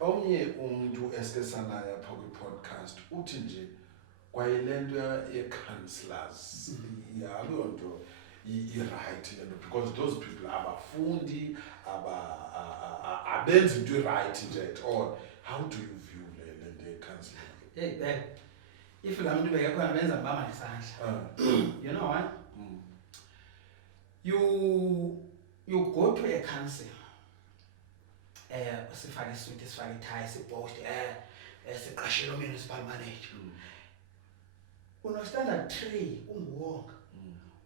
omnye umuntu esesanayo apha kwi-podcast uthi nje kwayilento ye-councillors yakuyonto i-right lento because those people abafundi abenzi into i-right nje at all. How do you view lento ye-counselling? Hey Ben, if la muntu bekekhona benza ngibamba nesandla. You know what? You go to a council. Sifake isuti, sifake tie, sipost, siqashele municipal manager. Uno standard 3 unguwonga.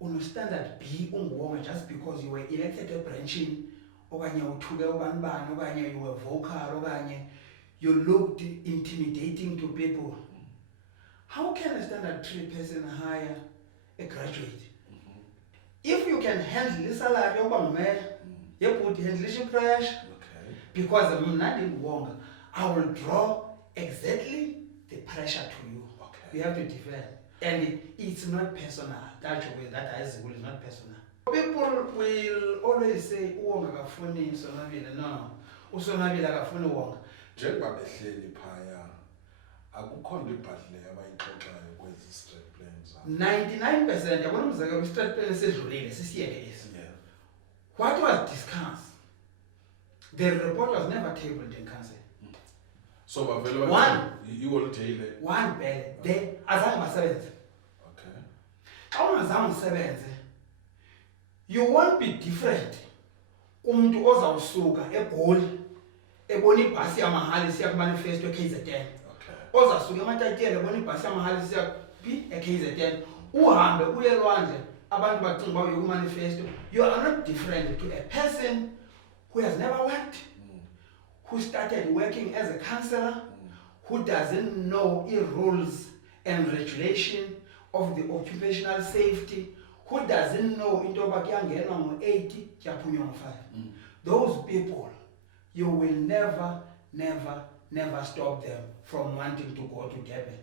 Uno standard B unguwonga just because you were elected a branching okanye uthuke ubanibani okanye you were vocal okanye you looked intimidating to people. How can a standard 3 person hire a graduate? If you can handle the salary yokuba mayor, you put handle pressure. Because I will draw exactly the pressure to you. You have to defend. And it's not personal. That is not personal. People will always say, Wonga kafuni sonabile. No. Usonabile kafuni Wonga. Njengoba behleli phaya akukhona ibhadle abayixoxayo kwezi street plans. 99% yabona umzekelo i-street plan esedlulile sisiyeke esi. What was discussed? The report was never tabled in council. So you will table one bed. They azange basebenze. Okay. Awungazange usebenze. You won't be different. Umuntu ozawusuka eGoli ebona ibhasi yamahali siya kumanifesto eKZN. Okay. Ozasuka eMatatiele ebona ibhasi yamahali siya eKZN. Uhambe uye elwandle abantu bacinga uba umanifesto. You are not different to a person who has never worked, who started working as a councillor, who doesn't know the rules and regulation of the occupational safety, who doesn't know into yoba kuyangena ngo-8 kuyaphunywa ngo-5. Those people, you will never stop them from wanting to go to Durban.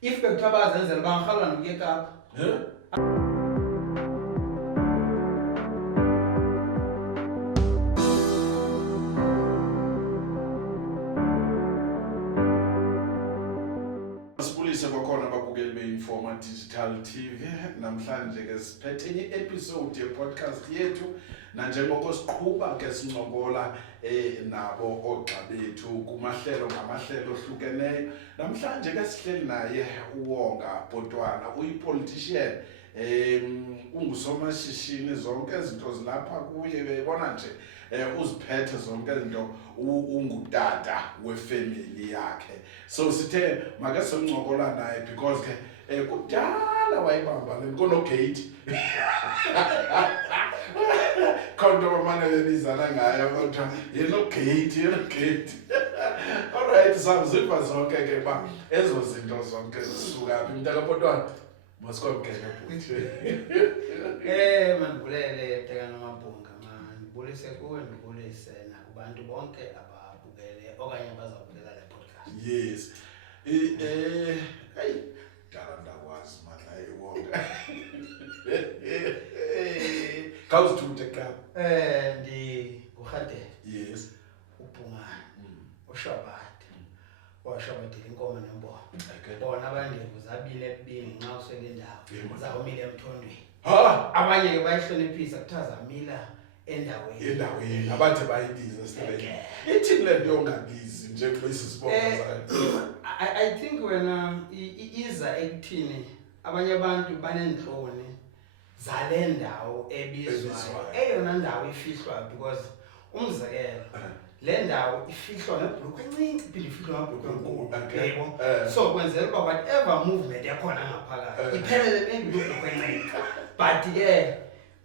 If bekuthiwa bazenzela bangarhalwa nokuya eKapa. Informa Digital TV namhlanje ke siphethe enye episode ye-podcast yethu nanjengoko siqhuba ke sincokola nabo ogxa bethu kumahlelo ngamahlelo ohlukeneyo. Namhlanje ke sihleli naye uWonga Potwana, uyi-politician, ungusomashishini, zonke izinto zilapha kuye bebona nje uziphethe zonke izinto, ungutata wefamily yakhe. So sithe make soncokola naye because ke kudala wayibamba le nkono gate khonto bamane benizana ngayo kodwa yelo gate. All right, samziva zonke ke ba ezo zinto zonke zisuka phi mntaka Potwana masikwamkele futhi. Mandibulele tekana mabhunga mandibulise kuwe ndibulise nakubantu bonke ababukele okanye bazabukela le podcast. Yes. Hey, ndakwazi manje ayiwonga. How's to take up? Ndiguhade. Yes. Ubhungane. Ushabade. Washabadile inkomo nembono. Okay. Bona abandevu zabile ebini nxa uswele indawo. Zawumile emthondweni. Abanye ke bayihloniphisa kuthaza mila endaweni. Abathe bayibiza sibeke. Ithini le nto yongabizi nje kuyisibongo zayo? I think wena iza ekuthini abanye abantu banenhloni zale ndawo ebizwayo. Eyona ndawo ifihlwa because umzekelo le ndawo ifihlwa ngebhlokwe encinci iphinde ifihlwe ngebhlokwe enkulu. So kwenzela uba whatever movement ekhona ngaphakathi iphelele maybe kubhlokwe encinci. But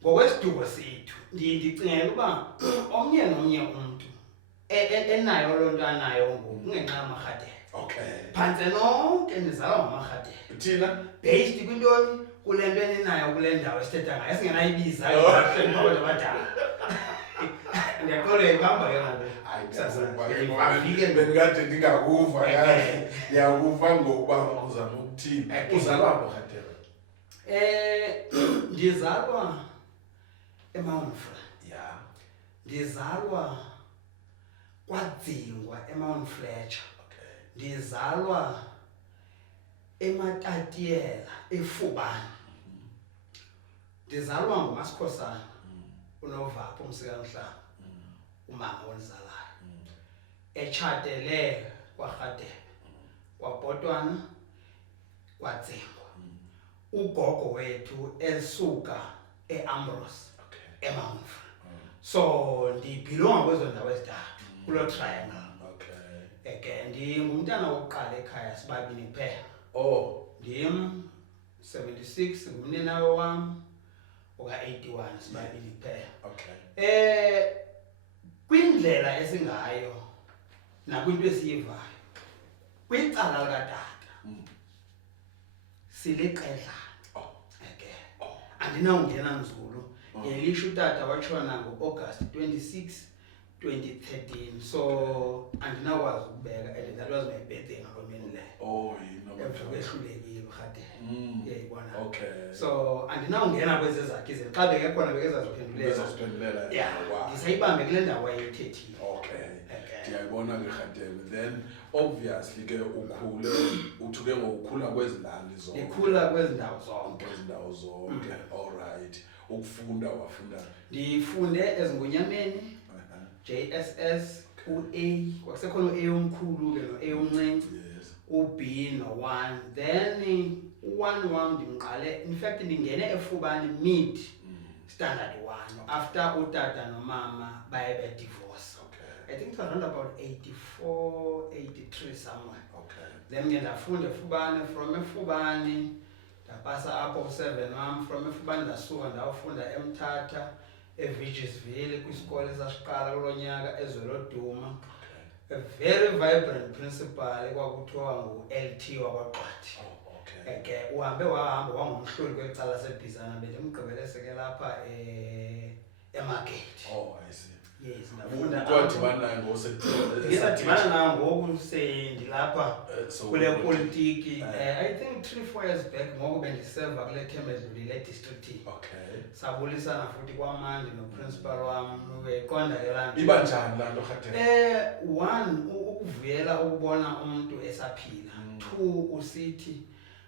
ngokwesiduko sethu ndicingela uba omnye nomnye umuntu enayo loo nto anayo ngoku ngenxa yamarhadela. Okay. Phantse nonke nizalwa ngamarhadela. Thina Based kwintoni kule nto eninayo kule ndawo esithetha ngayo esingenayibiza abantu abadala. Ndiyaxoleka kuhamba ke ngoku. Bengikade ndingakuva kahle. Ndiyakuva ngokuba uzama ukuthini. Uzalwa ngamarhadela. Ndizalwa eMount Frere. Yeah. Ndizalwa kwadzingwa eMount Fletcher. Okay. Ndizalwa eMatatiele eFubane. Ndizalwa nguMasikhosana uNovapho umsikaMhlanga umama onizalayo. Etshatele kwaRhadebe kwaPotwana kwadzingwa. Ugogo wethu esuka eAmbrose eMount. So ndibhilonga kwezo ndawo ezintathu kulo triangle. Okay. Ndingumntana wokuqala ekhaya sibabini kuphela. Oh, Ndim 76 ngumninawe wam oka81 sibabini kuphela. okay. Kwindlela esingayo nakwinto esiyivayo kwicala likatata siliqedla. Okay. Andinawungena nzulu. Ngelisho utata watshona ngoAugust 26, 2013. So andinakwazi ukubeka and that was my birthday ngaloo mini leyo. Oh, yino. Ehlulekile uRhadebe. Yayibona. Okay. So andinawungena kwezi zakhe izinto. Xa bekekhona Bezaziphendulela. Yeah. Wow. Ndisayibambe kule ndawo ayithethile. Okay. Ndiyayibona ke Rhadebe. Then obviously ke ukhule uthuke ngokukhula kwezilali zonke. Ndikhula kwezi ndawo zonke. Kwezindawo zonke. All right. Ukufunda wafunda. Ndifunde ezingunyameni. JSS uA kwakusekhona uA omkhulu ke noA omncinci. Yes. uB no1. Then u1 wam ndimqale. In fact ndingene eFubane mid standard 1 after utata nomama baye divorce. Okay. I think it was around about 84, 83 somewhere. Okay. Then ndafunda eFubane, from eFubane ndapasa apho u7 wam, from eFubane ndasuka ndawufunda eMthatha eVigisville kwisikole esasiqala kulo nyaka eZoloduma. A very vibrant principal ekwakuthiwa ngu-LT wakwaQwathi. Okay, uhambe wahamba wangumhloli kwecala laseBizana bendimgqibele seke lapha eMarket. Oh, I see. Yes, ndafunda Kwadibana ngosethi. Ndiyadibana nawo ngoku ndilapha kule politiki. I think 3-4 years back ngoku bendiseva kule term edlulile district. Okay. Sabulisana futhi kwamandi noprincipal wam ubeyiqonda ke laa nto. Iba njani laa nto Rhadebe? One, ukuvuyela ukubona umuntu esaphila. Two, usithi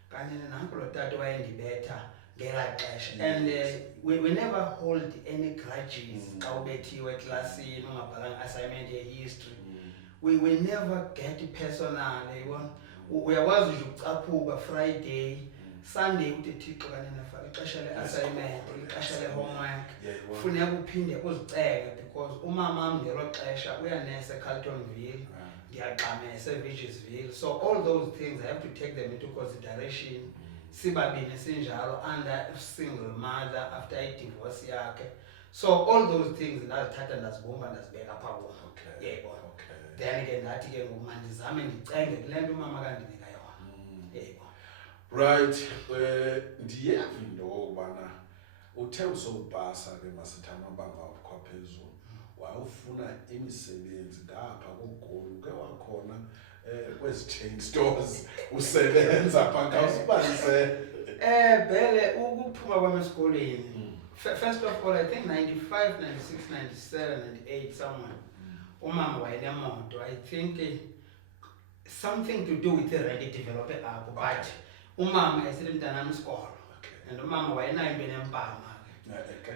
kanene nanku lo tata wayendibetha ngelaa xesha. And we never hold any grudges xa ubethiwe eklasini ungabhalanga assignment ye-history. We never get personal, yabona. Uyakwazi nje ukucaphuka Friday, Sunday uthi Thixo kanene faka ixesha le-assignment, ixesha le-homework. Funeka uphinde uziceke because umama ngelo xesha uyanesa eCarltonville, ndiyagqama eVigisville. So all those things I have to take them into consideration. Sibabini sinjalo under a single mother after divorce yakhe. So all those things ndazithatha ndazibumba ndazibeka apha kuwo. Okay. Yayibona. Then ke ndathi ke ngoku mandizame ndicenge kule nto umama kandinika yona. Yayibona. Right. Ndiyeva into okubana uthe usowupasa ke masithi amabanga akho aphezulu. Wawufuna imisebenzi ngapha koGoli ke wakhona kwezi chain stores usebenza phakathi usibalise. Bhele ukuphuma kwami esikoleni. First of all, I think 95, 96, 97, 98 somewhere. Umama wayenemoto. I think something to do with the ready developer apho. But umama esithi mntanami isikolo. And umama wayenayo into enempama.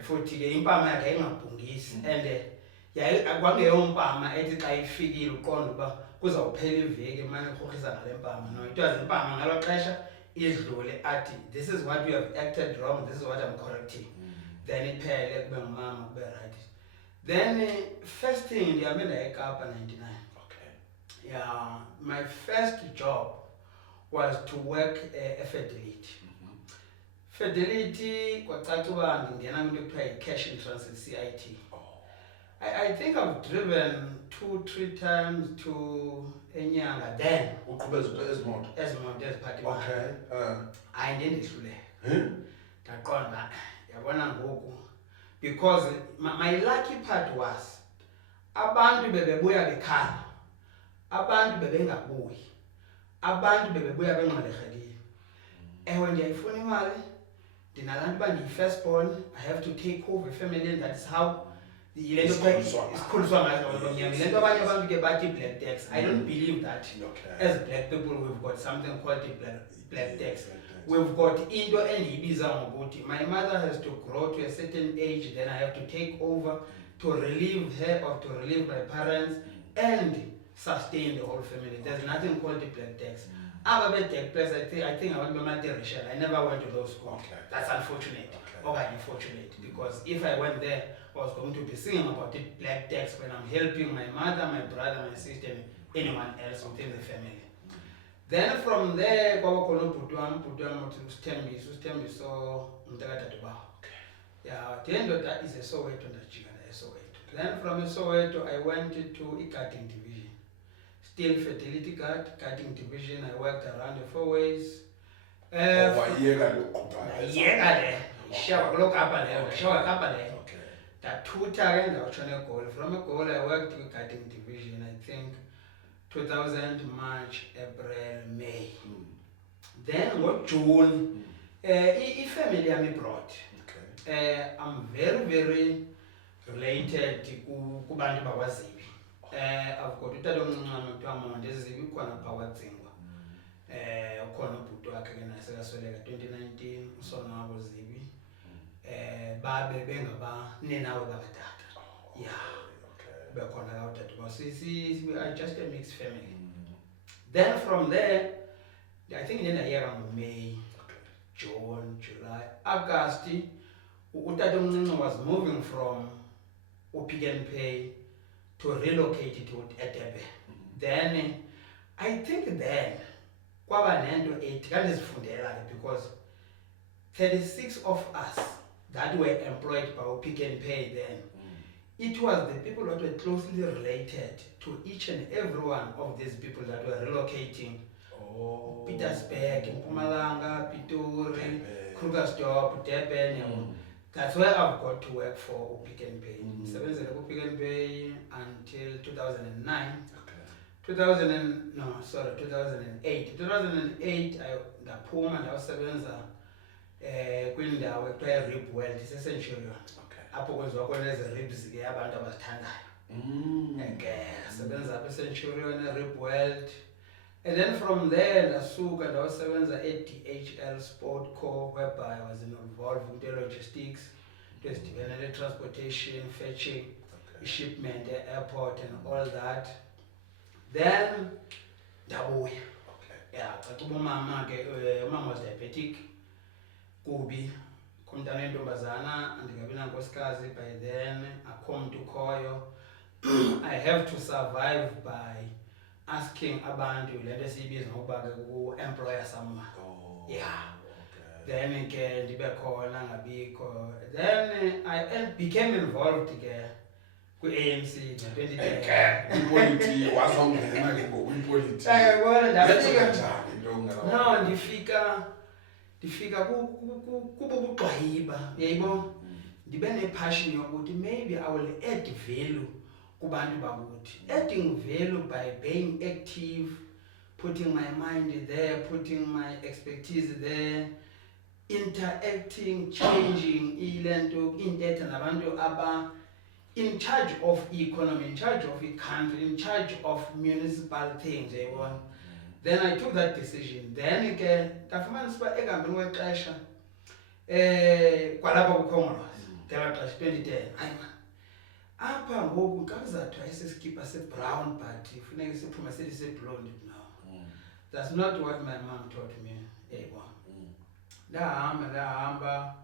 Futhi ke impama yakhe ayingabhungisi. And kwangeyompama ethi xa ifikile uqonda uba kuzawuphela iveki manje urhoxisa ngale mpama. No, it was impama ngalo xesha idlule athi this is what you have acted wrong, this is what I'm correcting. Then iphele kube ngumama kube right. Then first thing ndihambe ndaye eKapa 99. Okay. Yeah, my first job was to work eFidelity. Fidelity kwacaca uba ndingena kwinto ekuthiwa yi-cash in transit, CIT. I think I've driven 2-3 times to enyanga then. Uqhubeza ezimoto. Ezimoto eziphatha imali. Okay. Hayi ndendihluleka. Ndaqonda yabona ngoku because my lucky part was abantu bebebuya bekhala. Abantu bebengabuyi. Abantu bebebuya benxelekelile. Ewe ndiyayifuna imali. Ndinalantu ba ndiyi-first born. I have to take over a family, and that's how isikhuliswa ngazo abantu abamnyama. Le nto abanye abantu ke bathi black tax. I don't believe that. As black people we've got something called the black tax. We've got into endiyibiza ngokuthi my mother has to grow to a certain age, then I have to take over to relieve her or to relieve my parents and sustain the whole family. There's nothing called the black tax. Aba black tax, I think I want to multiracial. I never went to those schools. That's unfortunate. Or unfortunate, because if I went there, I was going to be singing about it, black tax, when I'm helping my mother, my brother, my sister, and anyone else within the family. Then from there, yeah, the end of that is a Soweto and a Soweto. Then from a Soweto, I went to a cutting division. Still fertility cutting division. I worked around the 4 ways. That 2 times I was trying to goal. From a goal, I worked with cutting division, I think 2000 March, April, May. Then what June, family I'm brought. I'm very, very related to Kubantu Bawazibi. I've got to tell them this is a power thing. Khona ubhuti wakhe ke nasekasweleka 2019 usona wabo Zibi babe bengabanenawe bakatata bekhona ka utata we are just a mixed family. Then from there I think in a year around May, June, July, August utata omncinci was moving from Pick n Pay to relocate to Edebe. Then I think then kwaba nento ethi kandizifundela because 36 of us that were employed by Pick n Pay then, it was the people that were closely related to each and every one of these people that were relocating. Petersburg, Mpumalanga, Pitori, Krugersdorp, Durban. That's where I've got to work for Pick n Pay. I Pick n Pay until 2009. 2008. 2008 ndaphuma ndayosebenza kwindawo ekuthiwa rib world iseCenturion. Apho kwenziwa khona ezi ribs ke abantu abazithandayo. Sebenza apha eCenturion rib world. And then from there ndasuka ndayosebenza DHL Sport Co, whereby I was involved with the logistics, just developing transportation, fetching, shipment, airport and all that. Then ndabuya. Umama was diabetic. Kubi kumntana wentombazana andikabi nankosikazi by then akho mntu ukhoyo. I have to survive by asking abantu le nto siyibiza ngokuba ke ku-employer someone. Then ke ndibe khona ngabikho. Then I became involved ke kwi-ANC ngo-2010. Ipolitiki wazongena ke ngokwipolitiki. No, ndifika kububuxwayiba, uyayibona? Ndibe nepassion yokuthi maybe I will add value kubantu bakuthi. Adding value by being active, putting my mind there, putting my expertise there, interacting, changing ilento, intetha nabantu aba in charge of economy, in charge of a country, in charge of municipal things, uyayibona? Then I took that decision. Then again, ndafumanisa uba ekuhambeni kwexesha kwalapha kukhongolwazi ngela xesha 2010. Hayi man, apha ngoku xa kuzathiwa isiskipa sebrown but funeka siphume sithi seblonde now. That's not what my mom taught me. Ndahamba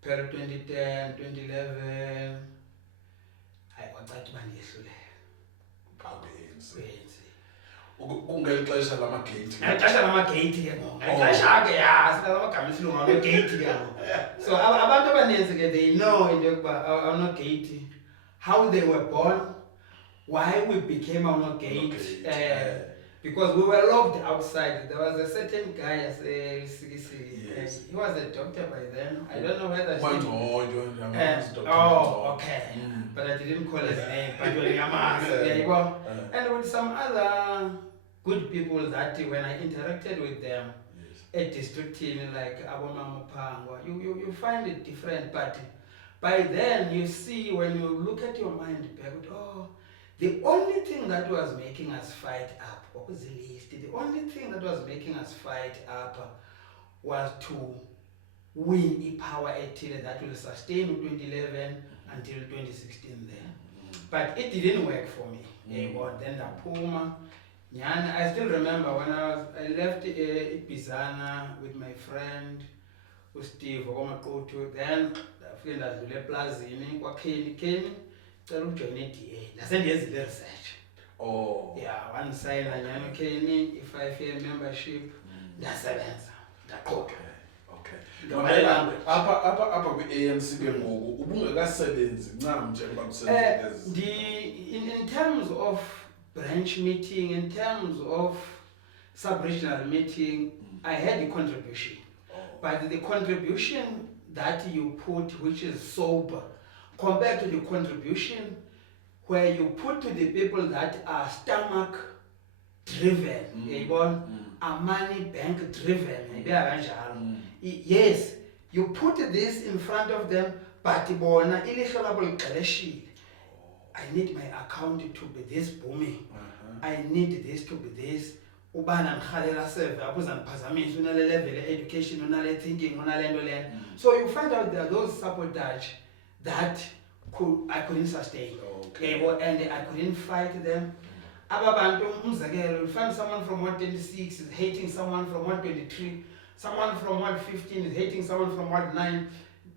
phela 2010, 2011 hayi kwacaca uba ndiyehluleka. Kungeli xesha lamagate. Ngexesha lamagate ke ngoku. Ngexesha ke sinamagama esilunga wegate ke ngoku. So abantu abaninzi ke they know into yokuba awunogate, how they were born, why we became awunogate. Because we were locked outside. There was a certain guy as a he was a doctor by then. I don't know whether okay. But I didn't call his name. But and with some other good people that when I interacted with them at district team like Abomama Pangwa, you find it different, but By then, you see, when you look at your mind back, oh, the only thing that was making us fight up, what was the list? The only thing that was making us fight up was to win a power ethile that will sustain 2011 until 2016 there. But it didn't work for me. But then the Puma, I still remember when I left Bizana with my friend Steve Ogomakoto, then I feel that we left Plazini, Kenny, join DA. That's the research. Oh. Yeah, one side and Kenny, if I feel membership, that's the answer. Okay. Apha kwi-ANC ke ngoku ubungekasebenzi ncam njengoba kusenzeka in terms of branch meeting, in terms of sub-regional meeting, I had a contribution. But the contribution that you put, which is sober, compared to the contribution where you put to the people that are stomach driven, are money bank driven, yes, you put this in front of them, but I need my account to be this booming. I need this to be this. Ubana ngikhalela serve akuzangiphazamisa unale level education unale thinking unale nto le. So you find out there are those sabotage that I couldn't sustain. And I couldn't fight them. Ababantu umzekelo, you find someone from 126 is hating someone from 123, someone from 115 is hating someone from 119.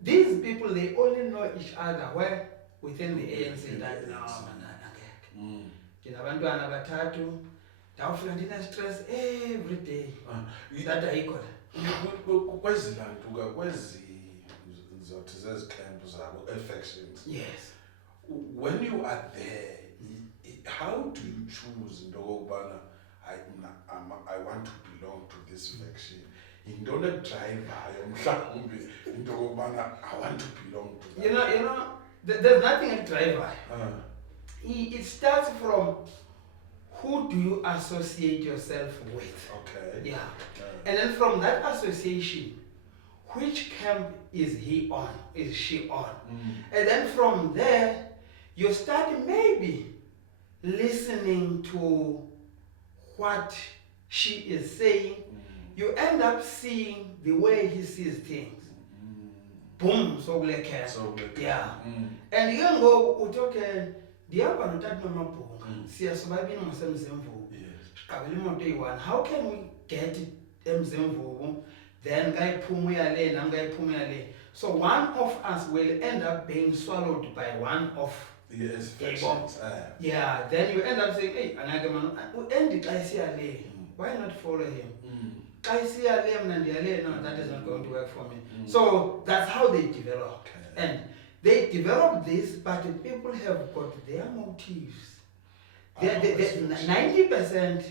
These people, they only know each other where within the ANC that no, ndinabantwana bathathu ndawufika ndine-stress every day that ayikhola kwezi lantuka kwezi zothi zezi camp zabo affections. Yes. When you are there, how do you choose into okokubana I want to belong to this faction? Yintoni ekudrivayo mhlawumbi into okokubana I want to belong to that? You know, there's nothing at driver. It starts from who do you associate yourself with? Okay. Yeah. And then from that association, which camp is he on? Is she on? And then from there, you start maybe listening to what she is saying. You end up seeing the way he sees things. Boom, so like yeah. And you can go utoke ndihamba notata nomabhunga siyasubabini ngasemzemvubu siqabela imoto eyi-1. How can we get emzemvubu then ngayiphuma uyale nam ngayiphuma uyale? So one of us will end up being swallowed by one of yeah, then you end up saying, hey, angake man uEndy xa isiyale, why not follow him? Xa isiyale mna ndiyale, no, that is not going to work for me. So that's how they develop. And they develop this, but the people have got their motives. 90%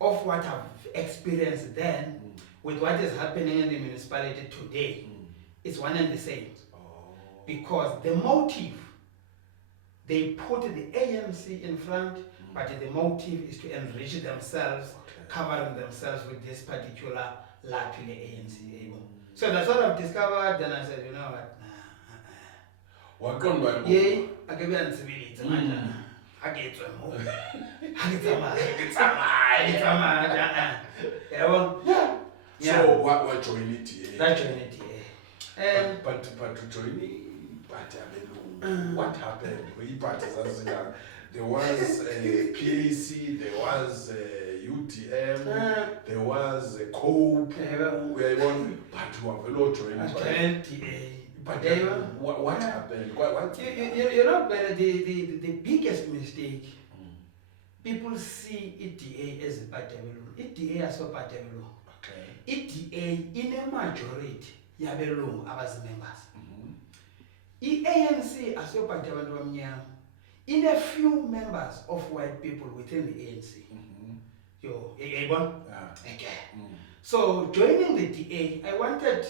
of what I've experienced then with what is happening in the municipality today is one and the same. Because the motive, they put the ANC in front, but the motive is to enrich themselves, covering themselves with this particular lapile ANC. So that's what I've discovered. Then I said, you know what? What can I do? Yeah, I give you an civility. I get some more. So what join it? That join it, yeah. But to join it, what happened? There was a PAC, there was a UTM, there was a COPE, but you have a lot joined. But what happened? You know, the biggest mistake, people see EDA as a patebelo. EDA as a patebelo. EDA in a majority, yabelong as members. ANC as a patebelo, in a few members of white people within the ANC. So joining the DA, I wanted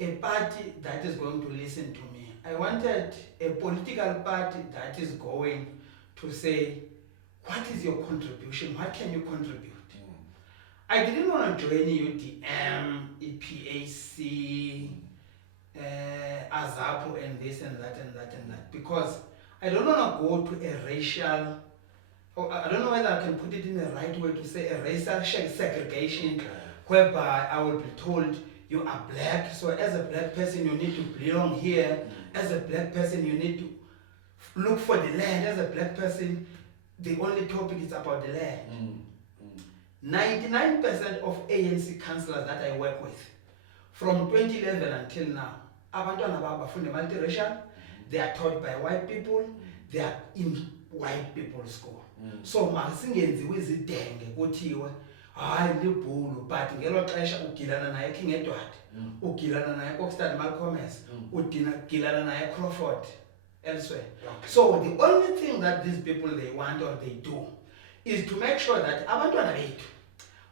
a party that is going to listen to me. I wanted a political party that is going to say, what is your contribution? What can you contribute? I didn't want to join UTM, EPAC, Azapo and this and that and that and that, because I don't want to go to a racial, or I don't know whether I can put it in the right way to say a racial segregation, whereby I will be told you are black, so as a black person you need to belong here, as a black person you need to look for the land, as a black person the only topic is about the land. 99% of ANC councillors that I work with, from 2011 until now, abantwana babo bafunda multiracial, they are taught by white people, they are in white people's school. So masingenziwe izidenge kuthiwe hayi libhulu, but ngelo xesha ugilana naye King Edward, ugilana naye Oxford Malcolm X, ugilana naye Crawford elsewhere. So the only thing that these people they want or they do is to make sure that abantwana bethu,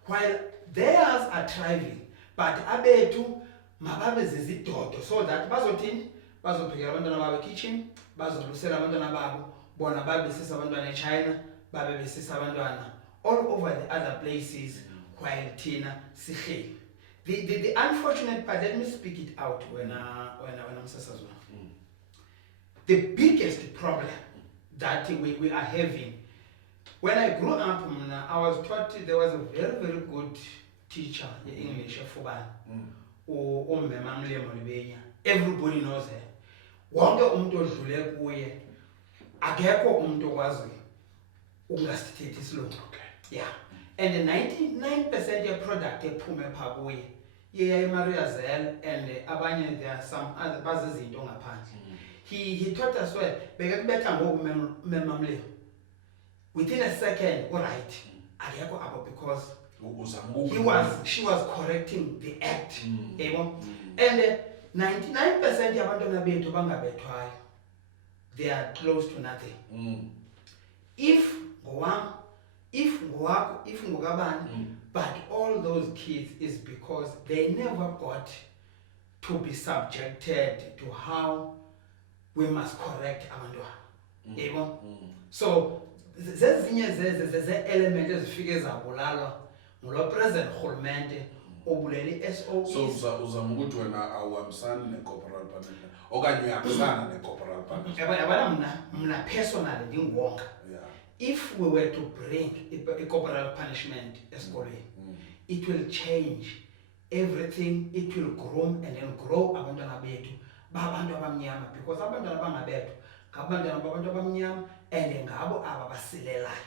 while theirs are thriving, but abethu mababe zizidodo, so that bazothini bazophekela abantwana babo kitchen, bazolusela abantwana babo, bona babe besisa abantwana eChina, babe besisa abantwana all over the other places, while thina sihleli. The unfortunate part, let me speak it out when I'm sasazwa. The biggest problem that we are having, when I grew up, I was taught there was a very, very good teacher in English, everybody knows her. Wonke umuntu odlule kuye akekho umuntu okwazi ukungasithethe isilungu. Yeah. And the 99% ye product ephume pha kuye ye Maria Zell and abanye there are some other bazizinto ngaphandle. He taught us well. Bekubetha ngoku memamle. Within a second, all right. Akekho abo because she was correcting the act. And 99% yabantwana bethu bangabethwayo, they are close to nothing. If ngowam, if ngowakho, if ngokabani, but all those kids is because they never got to be subjected to how we must correct abantwana. So zezinye ze-element ezifike zabulalwa ngulo president rhulumente obulele SOE. So uzama ukuthi wena awuhambisani ne-corporal punishment okanye uyahambisana ne-corporal punishment? Yabona mna personally ndinguwonga. If we were to bring a corporal punishment esikolweni, it will change everything, it will groom and then grow abantwana bethu babantu abamnyama, because abantwana bangabethu ngabantwana babantu abamnyama and ngabo aba basilelayo.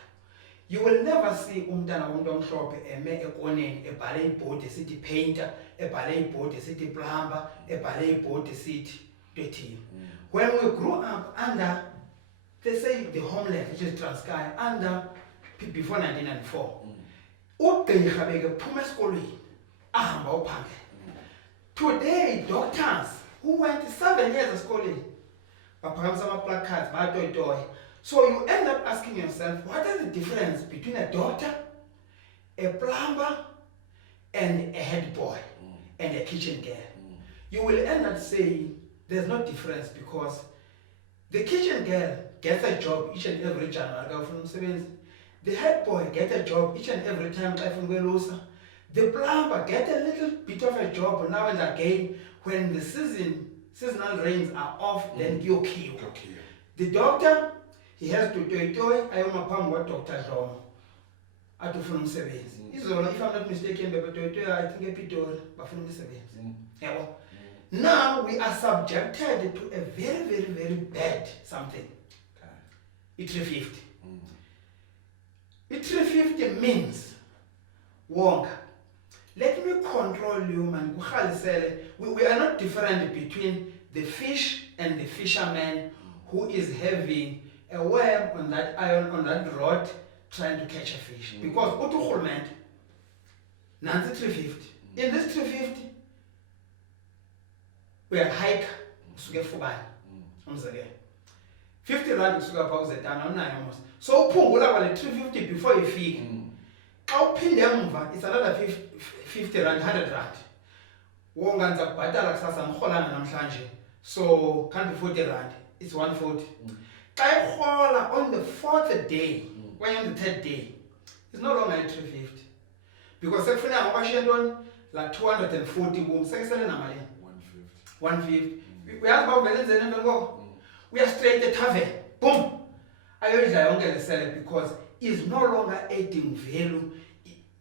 You will never see umntana womuntu omhlophe eme ekoneni ebhale ibhodi esithi painter, ebhale ibhodi esithi plumber, ebhale ibhodi esithi ethini. When we grew up under, they say the homeland, which is Transkei, under before 1994, ugqirha bekephuma esikolweni ahamba uphangela. Today doctors who went 7 years esikolweni baphakamisa ama-placards bayatoyitoya. So you end up asking yourself, what is the difference between a doctor, a plumber, and a head boy, and a kitchen girl? You will end up saying there's no difference, because the kitchen girl gets a job each and every January. The head boy gets a job each and every time. The plumber gets a little bit of a job now and again when the seasonal rains are off, then you kill. The doctor, he has to toy. I am a palm what Dr. John. I do from sevens. If I'm not mistaken, I think a pit but from the sevens. Now we are subjected to a very, very, very bad something. It's 350. It's 350 means Wonga. Let me control you, man. We are not different between the fish and the fisherman who is having a worm on that iron, on that rod, trying to catch a fish. Because Utukhulment, Nancy 350. In this 350, we are hike, Suge Fubai. 50 rand Suga Pause down on 9 almost. So Pungula wale 350 before you feed. How pin them, it's another 50 rand, 100 rand. Wonganza Badala Sasa Mholan and Amshanje. So can't be 40 rand, it's 140. On the 4th day, when on the 3rd day, it's no longer 350. Because if I'm Washington, like 240 boom, 150. 150. We ask about Valencia and go. We are straight the tavern. Boom. I always don't get the seller because it's no longer adding value.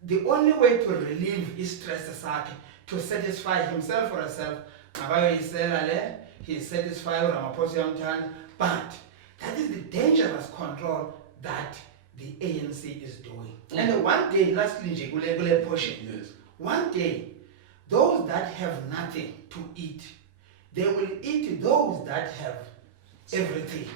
The only way to relieve his stress to satisfy himself or herself, he is satisfied with Ramaphosa, but that is the dangerous control that the ANC is doing. And one day, lastly, Yes. one day, those that have nothing to eat, they will eat those that have everything.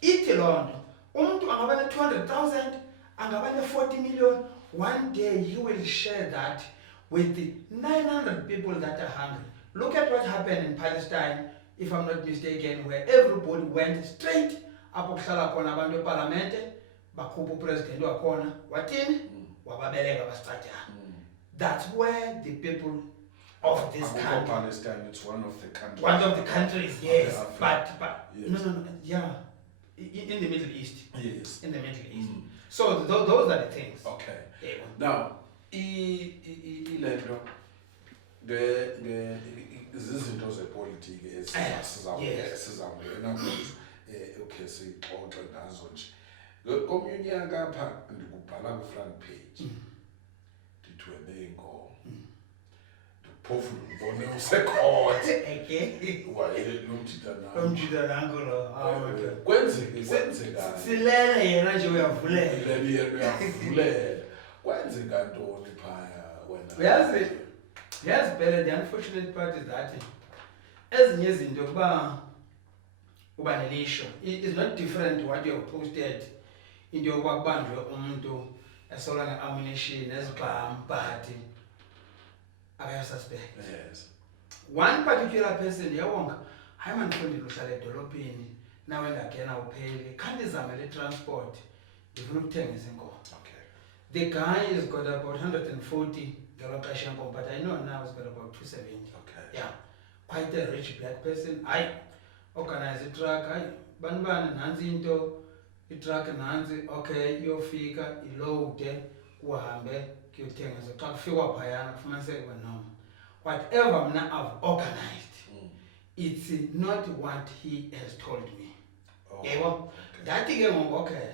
Eat alone. Umuntu angabana 200,000, angabana 40 million. One day he will share that with the 900 people that are hungry. Look at what happened in Palestine, if I'm not mistaken, where everybody went straight up kuhlala khona abantu eParliamente, bakhupha upresident wakhona, wathini? Wababeleka basithathana. That's where the people of this country. Palestine, it's one of the countries. One of the countries, yes. But yes. No, yeah. In the Middle East. Yes. In the Middle East. So those are the things. Okay. Yeah. Now, ilento izinto zepolitiki esizawungena kuzo okay sixoxe ngazo nje. Komnye unyaka apha ndikubhala ku-front page ndithwele inkomo ndiphofu ndibone usekhothe Lomjida nangu lo. kwenzeka Silele yena nje uyavulela. uyavulela kwenzeka ntoni phaya wena? Yes, but the unfortunate part is that ezinye izinto kuba nelisho. It is not different to what you have posted into yokuba kubanjwe umuntu esola nge-ammunition ezibham but akayasuspect. Yes. One particular person yawonga hayi mandifundile uhlala edolophini nawe ndangena upheli khandizamele transport ndifuna ukuthengisa inkomo. Okay. The guy has got about 140 xesha yenkomo, but I know now he's got about 270. Okay. Yeah, quite a rich black person. I organize a truck. I banibani nansi into itruck nansi okay iyofika iload kuhambe kuyothengisa xa kufikwa phayana kufumaniseke noma whatever mna I've organized it's not what he has told me. Yebo that ke ngoku okay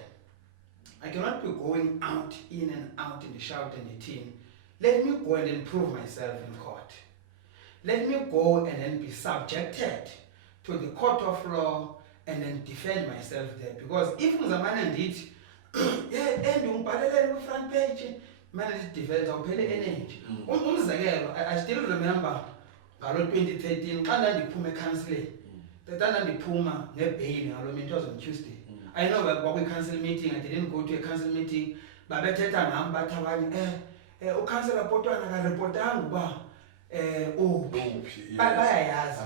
I cannot be going out in and out in the shout and the tin. Let me go and then prove myself in court. Let me go and then be subjected to the court of law and then defend myself there. Because if ngizamane ndithi ndingibhalele front page, manje defense awuphele energy. Umzekelo, I still remember ngalo 2013 xa ndandiphuma ecounseling. Tata ndandiphuma ngebail ngalo it was on Tuesday. I know kwakuyi-council meeting, I didn't go to a council meeting. Babethetha ngam bathi abanye uCllr Potwana akarepotanga uba bayayazi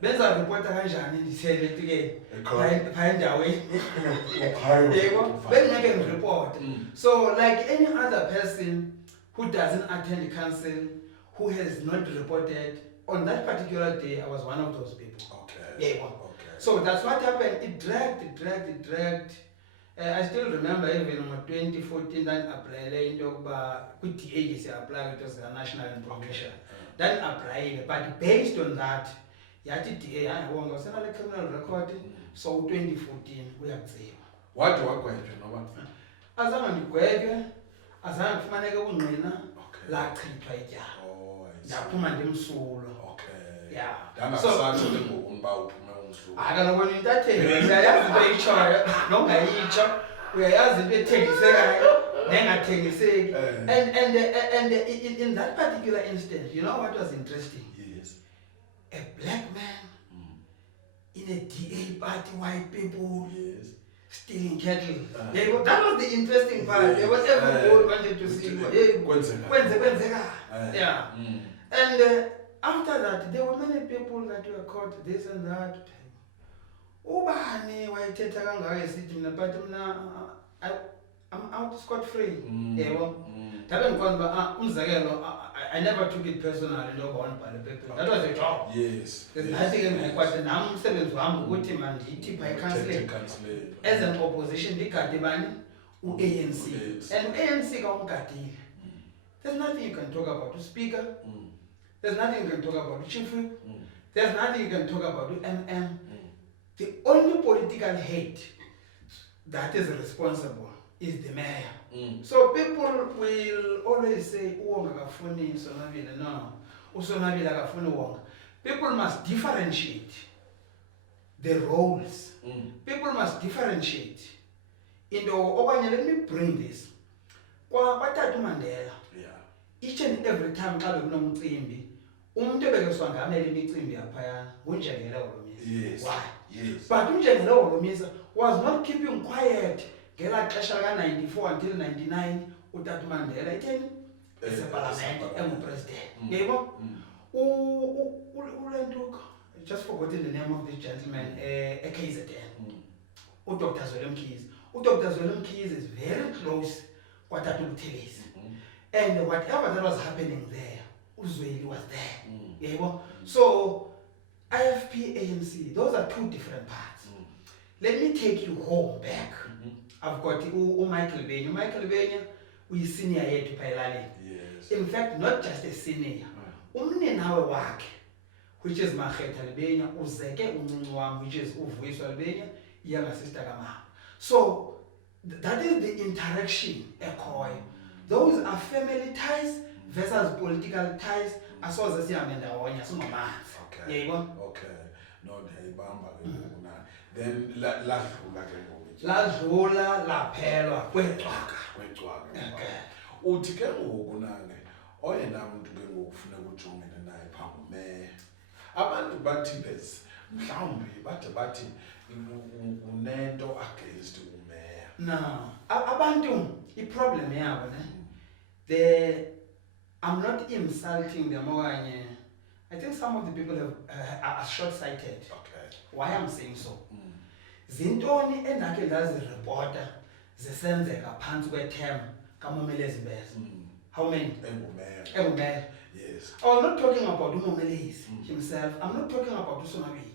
benza report kanjani ndithele ke phaya endaweni yebo bengeke ngireport. So like any other person who doesn't attend council, who has not reported on that particular day, I was one of those people. Okay. Yebo. So that's what happened. It dragged. I still remember even in 2014 then applied into with the agency applied it was a national information. Then applied, but based on that, yati DA I was a criminal record. So 2014 we have seen. What do I question over? Azama ndigweke, azama kufanele ungqina la chithwa ityala. Oh, I see. Ndaphuma ndimsulo. Okay. Yeah. Dangasathi ngokuba uphume umsulo. Akanobona intatheli, uyayazi into eyitshoyo, nongayitsho, uyayazi into ethengisekayo, nengathengiseki. And in that particular instance, you know what was interesting? Yes. A black man in a DA party, white people stealing cattle. That was the interesting part. There was everyone wanted to see. Yeah. And after that, there were many people that were caught this and that. Ubani wayethetha kangaka esithi mina but mina I'm out scot free. Yebo. Ndabe ngikwazi umzekelo I never took it personally loba wanibhala people. That was a job. Yes. There's nothing in my question. Nami umsebenzi wami ukuthi manje ithi by counseling. As an opposition ligade bani u-ANC. And u-ANC ka umgadile. There's nothing you can talk about the speaker. There's nothing you can talk about the chief whip. There's nothing you can talk about with MM. The only political hate that is responsible is the mayor. So people will always say, Wonga akafuni Sonabile. No, Usonabile akafuni Wonga. People must differentiate the roles. People must differentiate. Let me bring this. Kwathatha uMandela. Each and every time xa bekunomcimbi, umuntu ebekeswa ngamele imicimbi yaphayana nguNjengele Holomisa. Yes. Why? Yes. But uNjengele Holomisa was not keeping quiet ngela xesha ka-94 until 99 uTata uMandela itheni eseparlamente engupresident. Yebo? Ulentuka, I just forgotten the name of this gentleman, KZN. Dr. Zweli Mkhize. Dr. Zweli Mkhize is very close with Tata Buthelezi. And whatever that was happening there, Uzweli was there. So, IFP, ANC, those are two different parts. Let me take you home back. I've got Michael Benya. Michael Benya, we senior here to Pailali. Yes. In fact, not just a senior. Umninawe wakhe, which is Makhetha Benya, Uzeke Ununwam, which is Uvuyiswa Benya, younger sister Kama. So, that is the interaction, Ekoi. Those are family ties versus political ties. As well as the Amenda so okay. Yeah, okay. No, then la laphelwa kwexwaka. Uthi ke ngokunane oyena muntu ke ngokufuna ukujongana naye phambi meya. Abantu bathi bese mhlawumbi bathi unento against umeya. No, abantu problem yabo I'm not insulting them okanye. I think some of the people are short-sighted. Okay. Why I'm saying so? Zintoni endakhe ndazireporta zisenzeka phantsi kwe-term kaMomelezi Mbese. How many? Engumeya. Yes. I was not talking about uMomelezi himself. I'm not talking about Usonabile.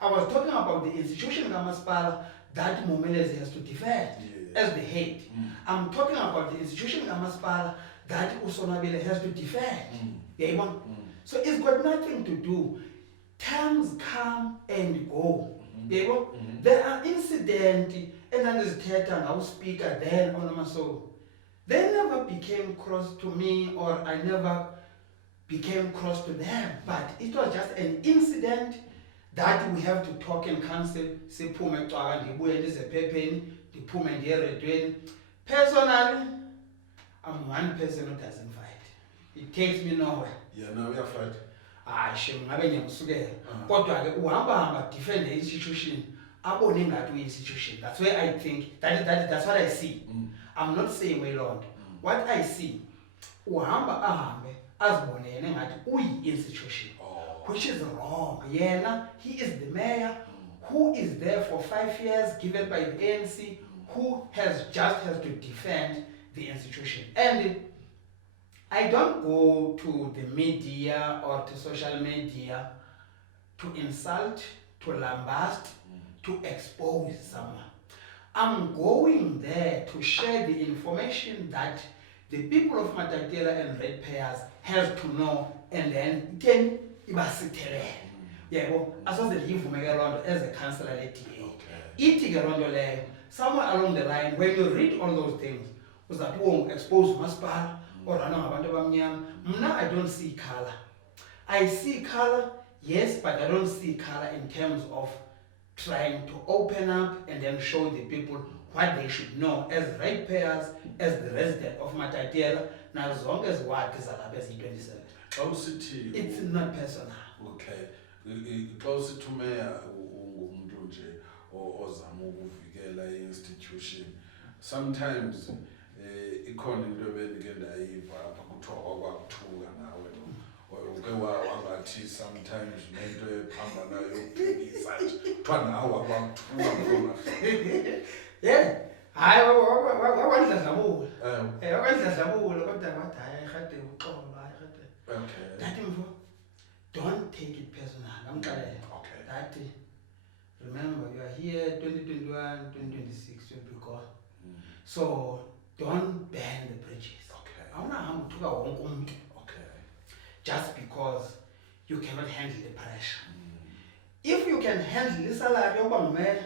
I was talking about the institution kaMasipala that Momelezi has to defend as the head. I'm talking about the institution kaMasipala that Usonabile has to defend. So it's got nothing to do. Terms come and go. There are incidents, and then there's theater, now speaker, then on my soul. They never became cross to me, or I never became cross to them. But it was just an incident that we have to talk in council. Say, personally, I'm one person who doesn't fight. It takes me nowhere. Yeah, now we are fighting. Ngabe ngiyamsukela kodwa ke uhamba defend the institution abone ngathi uyi-institution. That's where I think that's what I see. I'm not saying well, what I see uhamba ahambe azibonene ngathi uyi-institution, which is wrong. Yena, he is the mayor who is there for 5 years given by the ANC, who has to defend the institution. And I don't go to the media or to social media to insult, to lambast, to expose someone. I'm going there to share the information that the people of Matatiele and ratepayers have to know, and then ibasithele. Yebo, asoze livume around as a councillor leTA. Ithi ke lonto leyo, somewhere along the line, when you read all those things, was that won't expose Masipala or abantu abamnyama. Mna, I don't see color. I see color, yes, but I don't see color in terms of trying to open up and then show the people what they should know as ratepayers, as the resident of Matatiele, now as long as what is allowed as 27. It's not personal. Okay. Close to mayor umuntu nje ozama ukuvikela institution. Sometimes ikhona into ebendike ndayiva apha kuthiwa kwakwakuthuka nawe uke wangathi sometimes nento ephamba nayo yokubhekisa nje kuthiwa nawe wakwakuthuka. Yeah, hayi wakwadladlabula. Wakwadladlabula kodwa wathi hayi ayihade uxolo ayihade. Okay. That info, don't take it personal. Okay. That remember, you are here 2021, 2026 you'll be gone. So don't burn the bridges. Okay. Okay. Just because you cannot handle the pressure. If you can handle the salary yokuba ngumela,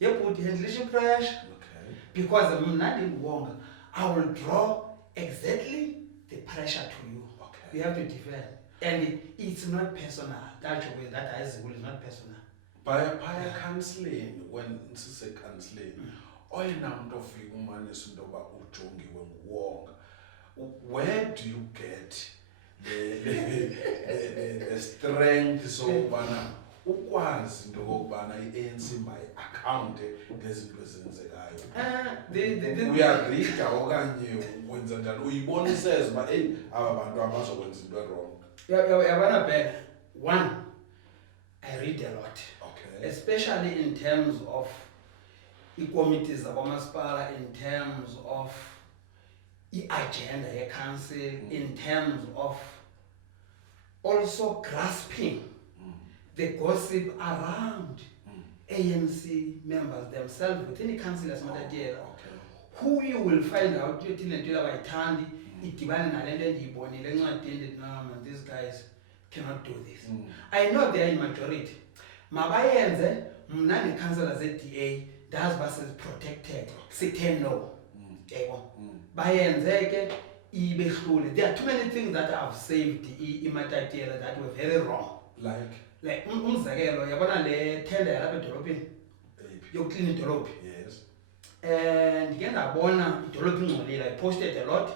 yebhuti handlisha pressure. Okay. Because mna ndinguwonga, I will draw exactly the pressure to you. Okay. You have to defend. And it's not personal. That way, that is not personal. By counseling, when it's a counseling, oyena muntu ofika umanisa into yoba ujongiwe nguwonga, where do you get the strength sokubana ukwazi into yokubana i-ANC mayiakhawunte ngezinto ezenzekayo? Uyarida okanye wenza njani? Uyiboniseza uba eyi aba bantu abazokwenza into wrong. Yabona Ben, one, I read a lot. Okay. Especially in terms of committees zakwamasipala, in terms of agenda ye-council, in terms of also grasping the gossip around ANC members themselves within the council as Matatiele, who you will find out these guys cannot do this. I know they are in majority. Mabayenze, mnani councillors at DA, that's versus protected. Say no. Bayenze, there are too many things that I've saved in Matatiele that were very wrong. Like umzekelo yabona le tender yalapha edolophini yokuclean idolophi. Yes. And ndike ndabona idolophi ingcolile. I posted a lot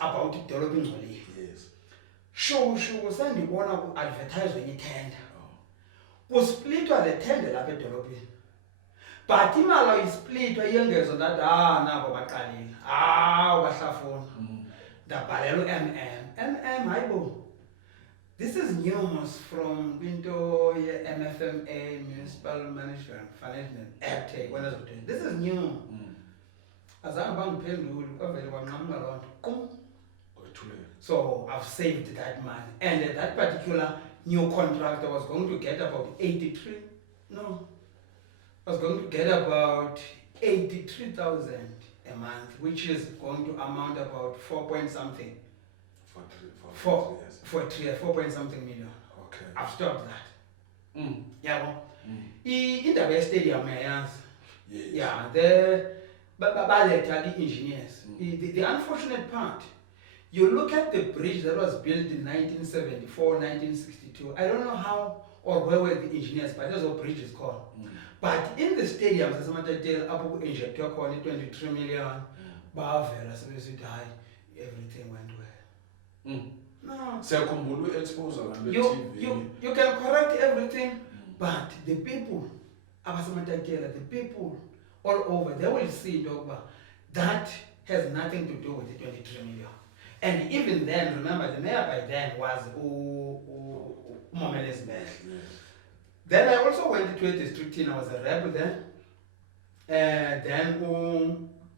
about idolophi ingcolile. Yes. Shuku sendibona ku-advertiswe itender. Kusplitwa le tender lapha edolophini. But imali ayisplitwa iyengezo ndathi nabo baqalile. Wahlafuna. Ndabhalela u-MM hayibo. This is news from Winto MFMA, Municipal Management Finance Act. This is new. So I've saved that money. And that particular new contract, I was going to get about 83. No. I was going to get about 83,000 a month, which is going to amount about 4 point something. For 4 point something million. Okay. I've stopped that. Yeah, well. In the stadium, yes. Yeah, the engineers. The unfortunate part, you look at the bridge that was built in 1974, 1962. I don't know how or where were the engineers, but that's what bridge is called. But in the stadiums, as Matatiele, Abu inject 23 million, everything went well. No. You can correct everything, but the people, the people all over, they will see that has nothing to do with the 23 million. And even then, remember, the mayor by then was Momeles Bell. Then I also went to a district and I was a rep then. Then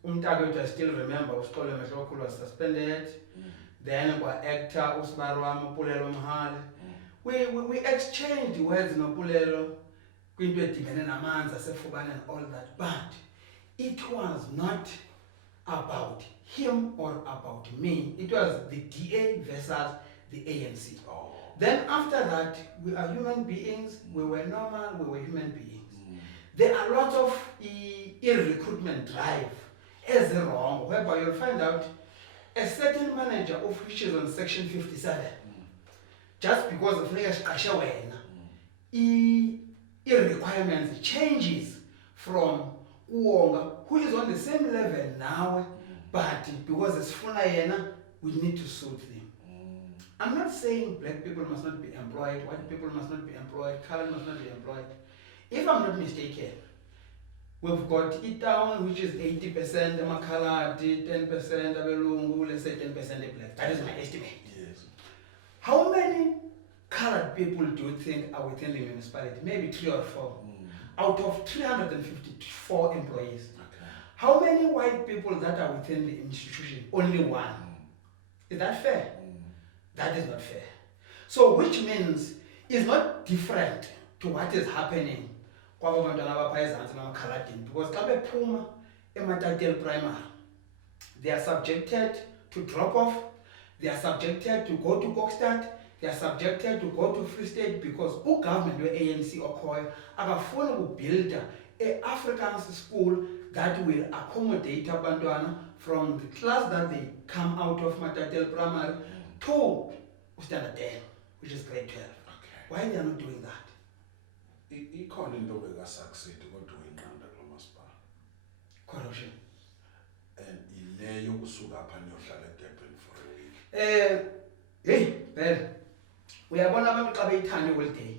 I still remember, Cllr was suspended. Then actor Usbarwam Pulelo Mahal. We exchanged words no Pulelo, Quinto Tibenamanza, Sefuban and all that. But it was not about him or about me. It was the DA versus the ANC. Then after that, we are human beings, we were normal, we were human beings. There are lots of recruitment drive as wrong, whereby you'll find out a certain manager of which is on section 57, just because of requirements changes from Wonga, who is on the same level now, but because it's Funayena, we need to suit them. I'm not saying black people must not be employed, white people must not be employed, color must not be employed. If I'm not mistaken, we've got it down, which is 80% Makalati, 10% Abelungu, let's say 10% black. That is my estimate. Yes. How many colored people do you think are within the municipality? Maybe 3 or 4. Out of 354 employees. Okay. How many white people that are within the institution? Only 1. Is that fair? That is not fair. So which means it's not different to what is happening because Puma Matatiele primary, they are subjected to drop off, they are subjected to go to Kokstad, they are subjected to go to Free State because government we-ANC okhoyo akafuni ukubuilda a-Afrikaans school that will accommodate abantwana from the class that they come out of Matatiele Primary to standard 10, which is grade 12. Okay. Why they are not doing that? Ikhona into beka-succeed kodwa uyinqanda kulo masipala. Corruption. And ile yokusuka apha niyohlala eDurban for a week. Hey, Ben, uyabona abantu xa beyithanda holiday.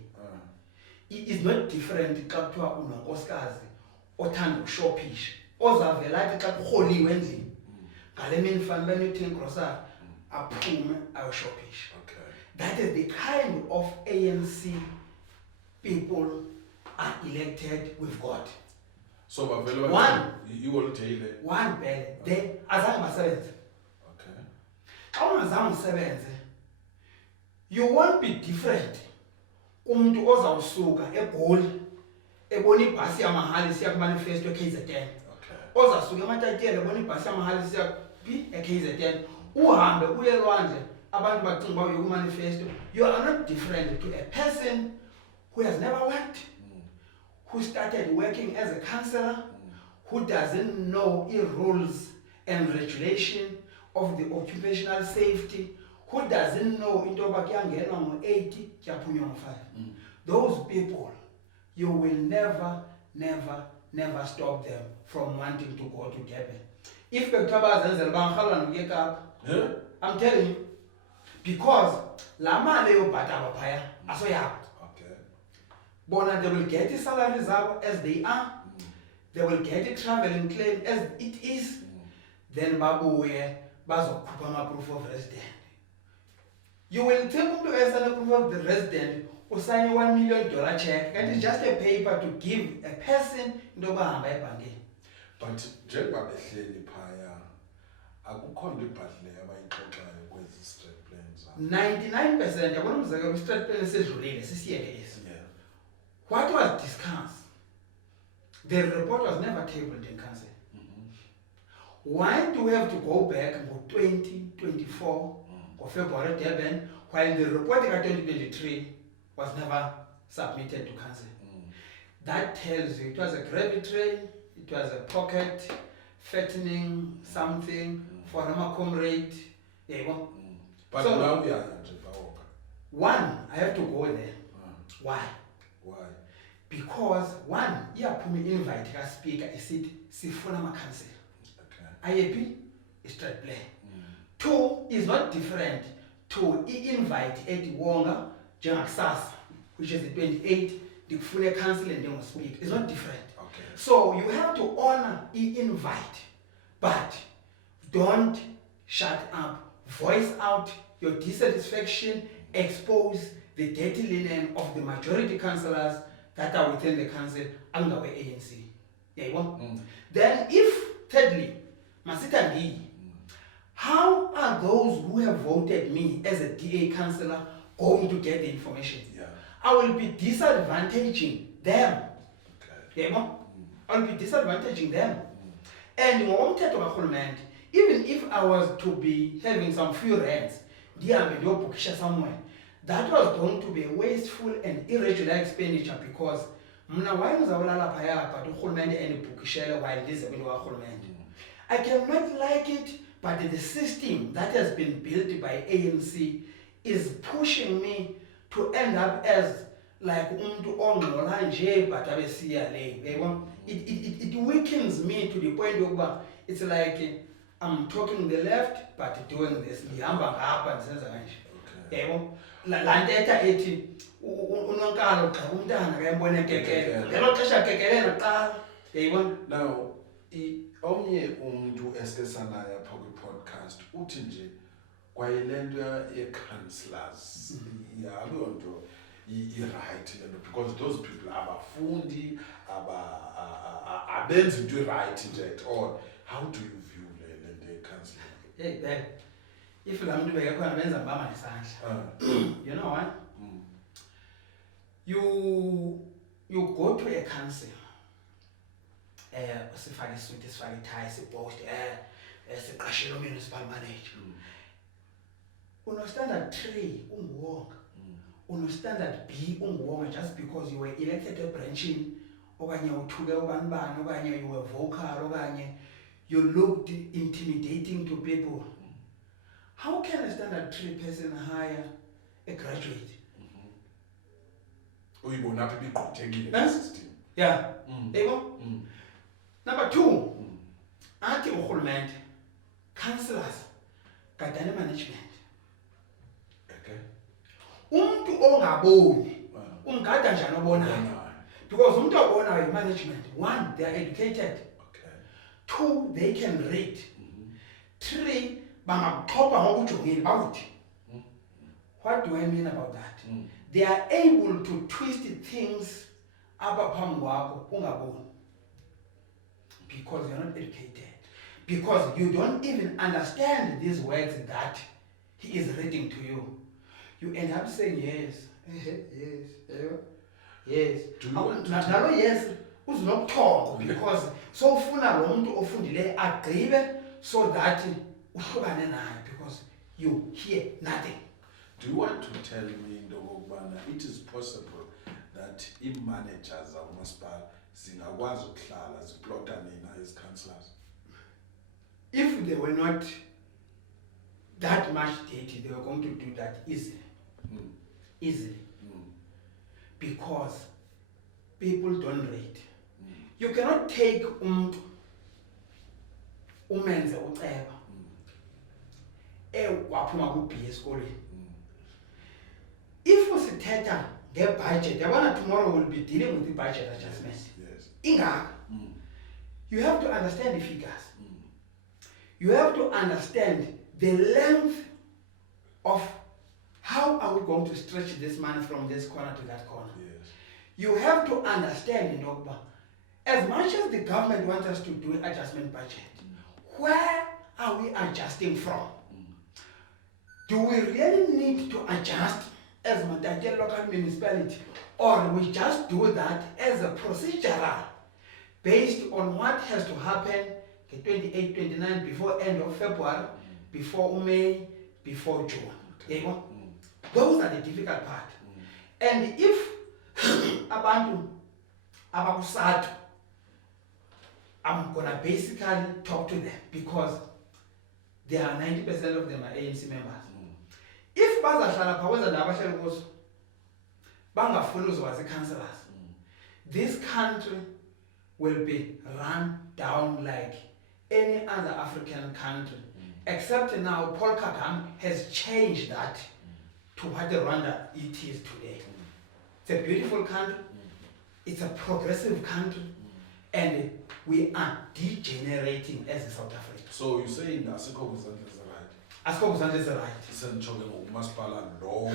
It is not different xa kuthiwa unonkosikazi othanda ukushopisha ozavela athi xa kurholiwe endlini ngale mini fanele beniyothenga igrosari aphume ayoshopisha. That is the kind of ANC people are elected with God. So bavela One. iholiday le. One bele de azange basebenze. Okay. Xa ungazange usebenze, you won't be different umuntu ozawusuka eGoli ebona ibhasi yamahali isiya kumanifesto eKZN. Okay. Ozasuka eMatatiele ebona ibhasi yamahali isiya eKZN. Uhambe uye elwandle abantu bacinga uba uye kumanifesto. You are not different to a person who has never worked, who started working as a councillor, who doesn't know the rules and regulation of the occupational safety, who doesn't know into yoba kuyangenwa ngo-80 kuyaphunywa ngo-5. Those people, you will never stop them from wanting to go to Durban. If bekuthiwa bazenzela bangarhalwa nokuya eKapa, I'm telling you, because laa mali yobhatala phaya asoyabo. Okay. Bona they will get the salaries zabo as they are, they will get the traveling claim as it is, then babuye bazokhupha ama-proof of resident. You will take umuntu esana proof of the resident usign a $1 million check, and it's just a paper to give a person into yoba hamba ebhankini. But njengoba behleli phaya akukho nto ibhadle abayixoxayo kwezi straight plans. 99% yabona umzekelo i-straight plan esedlulile sisiyeke esi. Yeah. What was discussed? The report was never tabled in council. Why do we have to go back in 2024 or February Durban while the report in 2023 was never submitted to council? That tells you it was a gravy train, it was a pocket, fattening, something for a comrade. But So- now we are nje bawoka. One, I have to go there. Why? Why? Because one, iyaphuma i-invite ka-speaker isithi sifuna ama-council. Okay. IAP is straight plan. Two is not different to i-invite ethi Wonga njengakusasa, which is the 28th, ndikufuna council and speak. It's not different. Okay. So you have to honor i-invite, but don't shut up. Voice out your dissatisfaction, expose the dirty linen of the majority councillors that are within the council under the ANC. Then if, thirdly, Masita D, how are those who have voted me as a DA councillor going to get the information? Yeah. I will be disadvantaging them. Okay. I will be disadvantaging them. And ngokomthetho karhulumente, even if I was to be having some few rents, ndihambe ndiyobhukisha somewhere, that was going to be a wasteful and irregular expenditure because mna why ngizawulala phaya but urhulumente endibhukishele while ndize kwinto karhulumente. I cannot like it, but the system that has been built by ANC is pushing me to end up as like umuntu ongxola nje but abesiya le. It weakens me to the point yokuba it's like I'm talking the left but doing this. Ndihamba ngapha ndisenza kanje. Yebo. La ntetha ethi unonkalo xa umntana kayembona ekekele. Lelo xesha kekelena qala. Yebo. Now, omnye umuntu eske sanaye apha kwi-podcast uthi nje kwayile nto ye-councillors akuyo nto i-right le nto because those people abafundi abenzi into i-right nje at all. How do you view le nto ye-councillor? Hey Ben, if la muntu bekekhona benza mbamba nesandla. You know what? You go to a council. Sifake isuti, sifake itie, sipost, siqashele municipal manager. Standard 3 unguwonga, Standard B unguwonga just because you were elected a branching, okanye uthuke ubanibani, okanye you were vocal, okanye you looked intimidating to people. How can a Standard 3 person hire a graduate? Uyibona apha ibiqhuthekile system. Yeah. Yebo? Number 2, athi urhulumente, councillors, gadane management. Okay. Umuntu ongaboni, ungada njani obonayo? Because umuntu obonayo management, 1, they are educated. Okay. 2, they can read. 3, bangakuxhopha ngokujongile bawuthi. What do I mean about that? They are able to twist things apha phambi kwakho ungaboni. Because you're not educated. Because you don't even understand these words that he is reading to you. You end up saying yes, yes. Nalo yes uzinokuthoba because so ufuna lo muntu ofundile agqibe so that uhlukane naye because you hear nothing. Do you want to tell me into okokubana it is possible that ii-managers zakumasipala zingakwazi ukuhlala ziplota nina as councillors? If they were not that much dirty, they were going to do that easily. Easily. Because people don't read. You cannot take umenze uceba waphuma ku-B esikolweni. If usithetha nge-budget, yabona tomorrow we'll be dealing with the budget adjustment. Yes. Ingaka. You have to understand the figures. You have to understand the length of how are we going to stretch this money from this corner to that corner. Yes. You have to understand, as much as the government wants us to do an adjustment budget, where are we adjusting from? Do we really need to adjust as Matatiele Local Municipality, or we just do that as a procedural based on what has to happen 28, 29, before end of February, before May, before June. Okay. Those are the difficult part. And if abantu abakusatu, I'm gonna basically talk to them because they are 90% of them are ANC members. If bazahlala phaweza nabahlali kuzo bangafuni uzwazi councillors, this country will be run down like any other African country, except now Paul Kagame has changed that to what the Rwanda it is today. It's a beautiful country, it's a progressive country, and we are degenerating as a South Africa. So you're saying asikho kuzandla zerayithi? Asikho kuzandla zerayithi. Senitshoke ngokumasipala lowo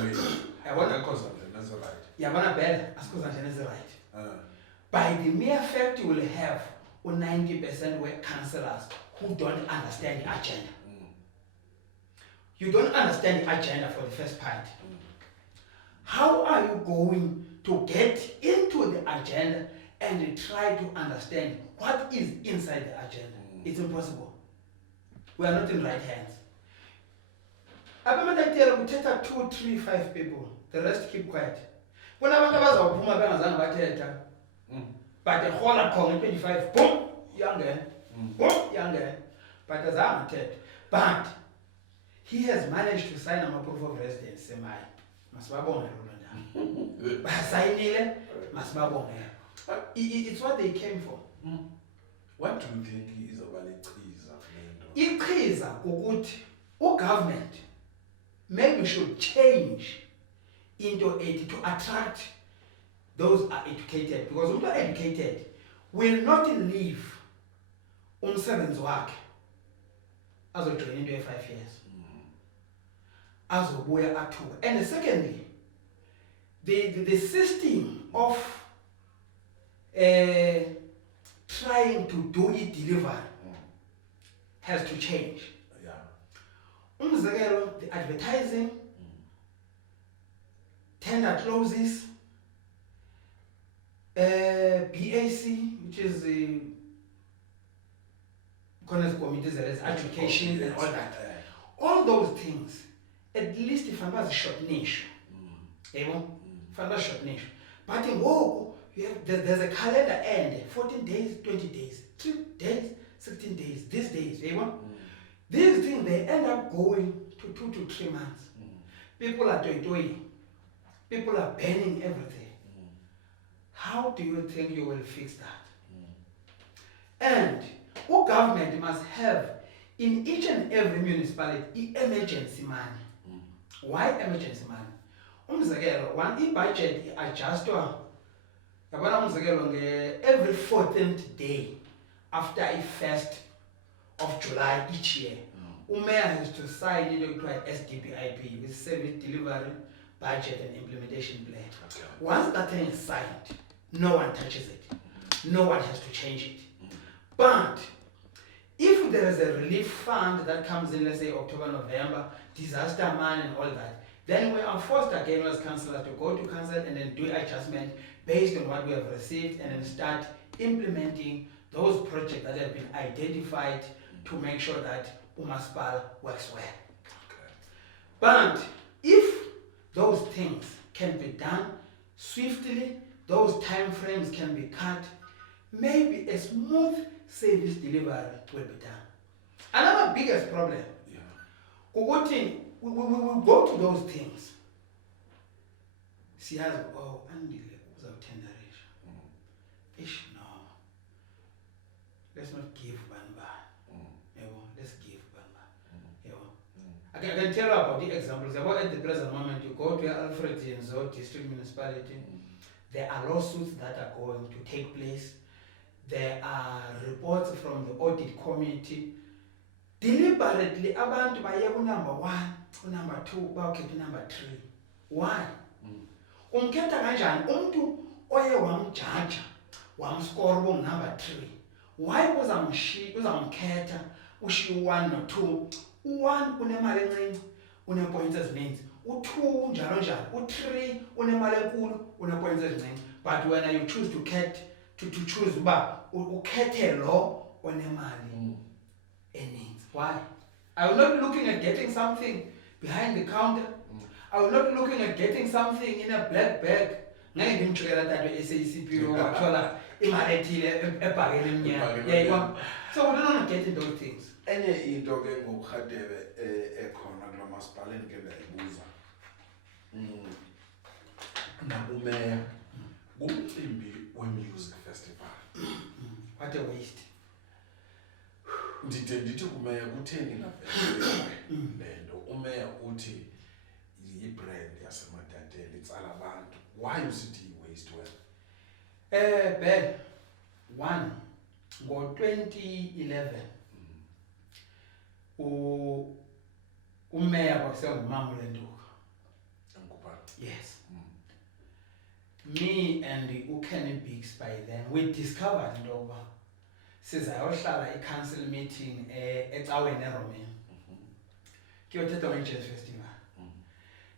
akekho zandleni ezerayithi. Yabona bhele, asikho zandleni ezerayithi. By the mere fact you will have 90% work councillors who don't understand the agenda. You don't understand the agenda for the first part. How are you going to get into the agenda and try to understand what is inside the agenda? It's impossible. We are not in right hands. Matatiele kuthetha 2, 3, 5 people. The rest keep quiet. When abantu abazawuphuma bengazange bathetha, but the whole at 25, boom, younger, boom, younger. But as I'm dead. But he has managed to sign a proof of residence. Semai, masibabonge Rwanda. Basainile, masibabonge. It's what they came for. What do you think is about ichiza? Ichiza ukuthi government maybe should change into it to attract those are educated, because umuntu educated will not leave umsebenzi wakhe azojoin into 5 years. Azobuya athuka. And secondly, the system of trying to do it deliver has to change. Umzekelo, the advertising, tender clauses, BAC, which is the committees, that is education and all that. All those things, at least if I was a short niche. If I was short niche. But in Wogo, there's a calendar end, 14 days, 20 days, 3 days, 16 days, these days, these things, they end up going to 2 to 3 months. People are doing, people are banning everything. How do you think you will fix that? And what government must have in each and every municipality emergency money. Why emergency money? Umzekelo, one budget adjustwa yabona umzekelo every 14th day after a 1st of July each year. Mayor has to sign into SDPIP, with Service Delivery Budget and Implementation Plan. Okay. Once that thing is signed, no one touches it. No one has to change it. But if there is a relief fund that comes in, let's say October, November, disaster money and all that, then we are forced again as councillors to go to council and then do adjustment based on what we have received and then start implementing those projects that have been identified to make sure that Umaspal works well. Okay. But if those things can be done swiftly, those time frames can be cut, maybe a smooth service delivery will be done. Another biggest problem, we go to those things. See, has no. Let's not give Banba. Let's give Banba. I can tell you about the examples. At the present moment, you go to Alfred Yenzo District Municipality, there are lawsuits that are going to take place. There are reports from the audit committee. Deliberately, abantu baye number 1, number 2, bawukhetha number 3. Why? Umkhetha kanjani umuntu oye wamjaja wamscore number 3? Why uzamkhetha ushi 1 no 2? U1 unemali encinci, unepoints ezininzi. U2 njalo njalo. U3 unemali enkulu, unepoints ezincinci. But when you choose to choose uba ukhethe lo onemali eninzi. Why? I will not be looking at getting something behind the counter. I will not be looking at getting something in a black bag. Ngeke ngimtshela that SACPO wathola imali ethile ebhakeni emnyama. So we don't get into those things. Enye into ke ngokuhadebe ekhona kulomasipala ke ndayibuza. Nakumeya kumcimbi we-music festival. What a waste. Ndithi kumeya kutheni ngavele lento. Umeya uthi yi-brand yaseMatatiele itsala abantu. Why usithi yi-waste well? Ben, 1 ngo-2011 umeya kwakusengumama uLentuka. Yes. Me and Kenny Biggs by then, we discovered into yokuba sizayohlala i-council meeting ecaweni eRomeo kuyothetha nge-jazz festival.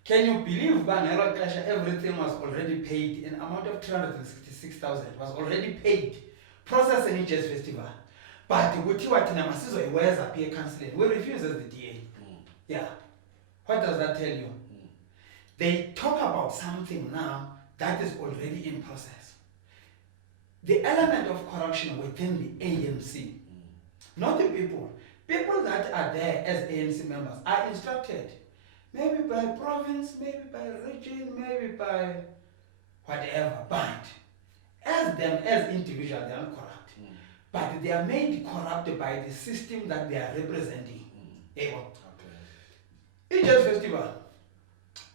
Can you believe uba ngelo xesha everything was already paid, an amount of 366,000 was already paid processing i-jazz festival, but kuthiwa thina masizoyiweza phi ecounseling? We refuse as the DA. Yeah. What does that tell you? They talk about something now that is already in process. The element of corruption within the ANC, not the people. People that are there as ANC members are instructed, maybe by province, maybe by region, maybe by whatever, but as them, as individuals, they are not corrupt. But they are made corrupt by the system that they are representing. I-Jazz Festival,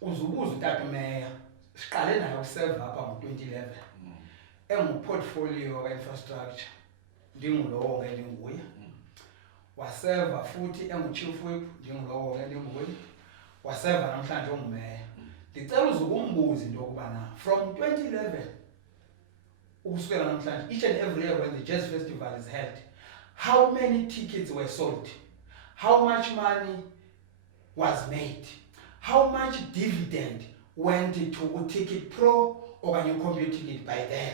uzubuza utata umeya, siqale nayo ukuserve apha ngo-2011. Engu-portfolio infrastructure, ndingulowo ke ndinguye. Waserva futhi engu-chief whip, ndingulowo ke ndinguye. Waserva namhlanje ungumeya. Ndicela uzukumbuza into yokuba na from 2011 ukusukela namhlanje, each and every year when the Jazz Festival is held, how many tickets were sold? How much money was made? How much dividend went to Ticket Pro or you computed it by then?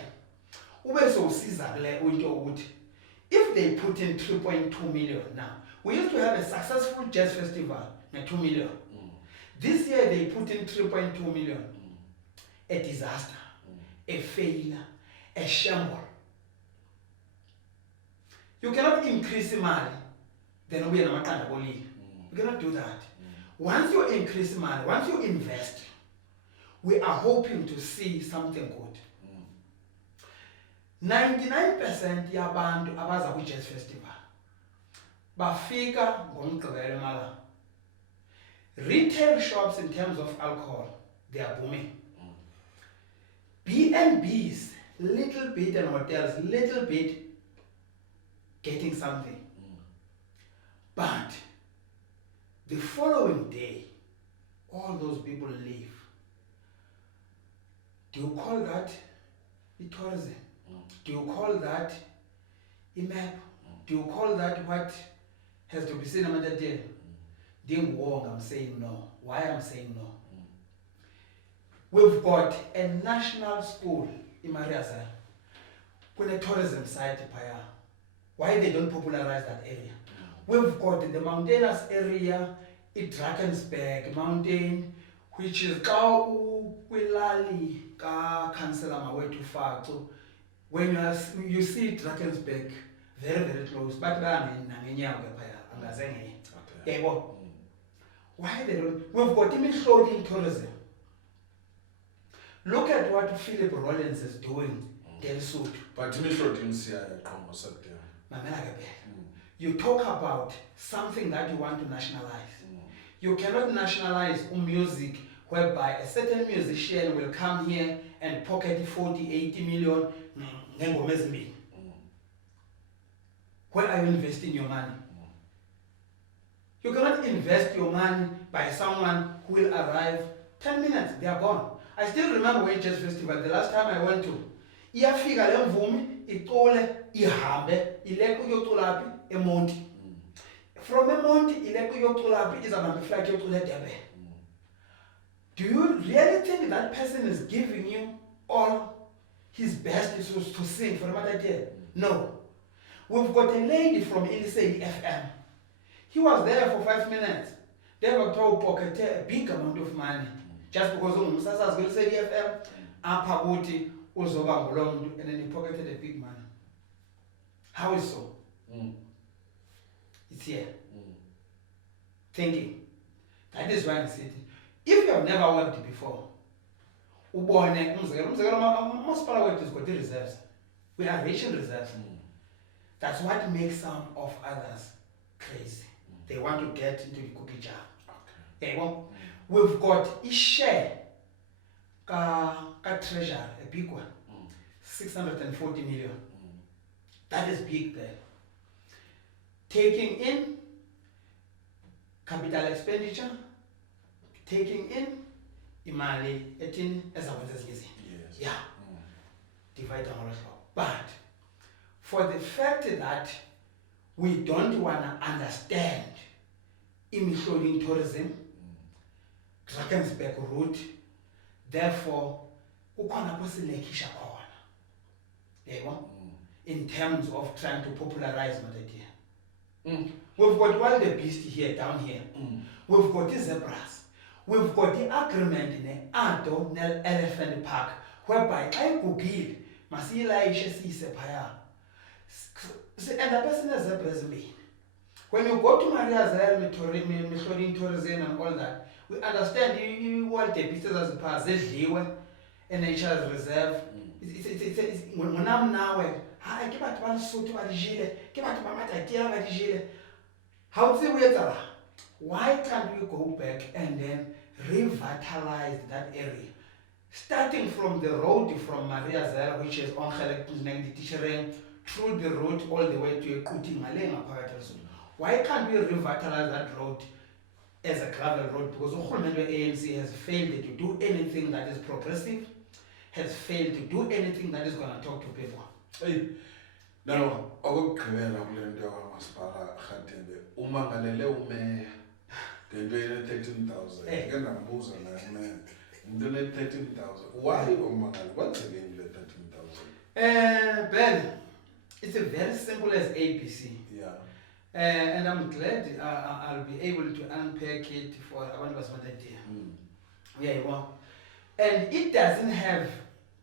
If they put in 3.2 million now, we used to have a successful jazz festival, 2 million. This year they put in 3.2 million. A disaster, a failure, a shamble. You cannot increase money, then we are not going to. You cannot do that. Once you increase money, once you invest, we are hoping to see something good. 99% yabantu abaza kwi-jazz festival bafika ngomgqibelo emalanga. Retail shops in terms of alcohol, they are booming. B&Bs, little bit, and hotels, little bit getting something. But the following day, all those people leave. Do you call that tourism? Do you call that a map? Do you call that what has to be seen in Matatiele? Ding Wong, I'm saying no. Why I'm saying no? We've got a national school in Mariazar with a tourism site. Why they don't popularize that area? We've got the mountainous area, Drakensberg Mountain, which is Wilali, Councillor Mawetu Fato. When you see Drakensberg, very, very close, but why they don't? We've got image-loading tourism. Look at what Philip Rollins is doing. But image-loading is you talk about something that you want to nationalize. You cannot nationalize music whereby a certain musician will come here and pocket 40, 80 million. Where are you investing your money? You cannot invest your money by someone who will arrive 10 minutes, they are gone. I still remember when Jazz Festival, the last time I went to, iyafika le mvumi icole ihambe ileke uyocula eMonti. From eMonti ileke uyocula izabamba iflight yocula eDurban. Do you really think that person is giving you all his best to sing for Matatiele? No. We've got a lady from Ilisei FM. He was there for 5 minutes. They were told pocket a big amount of money. Just because Musasa is going to say FM, Apagoti, and then he pocketed a big money. How is so? It's here. Thinking. That is why I'm sitting. If you have never worked before, most Palawet is got the reserves. We are rich in reserves. That's what makes some of others crazy. They want to get into the cookie jar. Okay. We've got a share, a treasure, a big one, 640 million. That is big there. Taking in capital expenditure, taking in imali, as I was saying. Yeah. Divide and rest. But for the fact that we don't want to understand image-loading tourism, Drakensberg route, therefore, in terms of trying to popularize Matatiele. We've got wild beast here, down here. We've got the zebras. We've got the agreement in the Ado Nel Elephant Park, whereby I Google, Masila Isha Paya. And the person has zebras me. When you go to Mariazar, Mishlorin tourism and all that, we understand you want the pieces as a pass, and nature's reserve. It's when I'm now, I keep at one suit to Adijile, keep at Matatiele Adijile. How do we why can't we go back and then revitalize that area? Starting from the road from Mariazar, which is on Teachering, through the road all the way to Kuti Malenga. Why can't we revitalize that road as a gravel road? Because the ANC has failed to do anything that is progressive, has failed to do anything that is going to talk to people. Hey, now, okugqibela kule nto yakwamasipala Rhatebe umangalele umeya ngento ye-13,000 ke ndambuza naye meya into ne-13,000 why umangale kwenzeke le 13,000? Ben, it's a very simple as ABC. Yeah. And I'm glad I'll be able to unpack it for abantu baseMatatiele. Yeah, well. And it doesn't have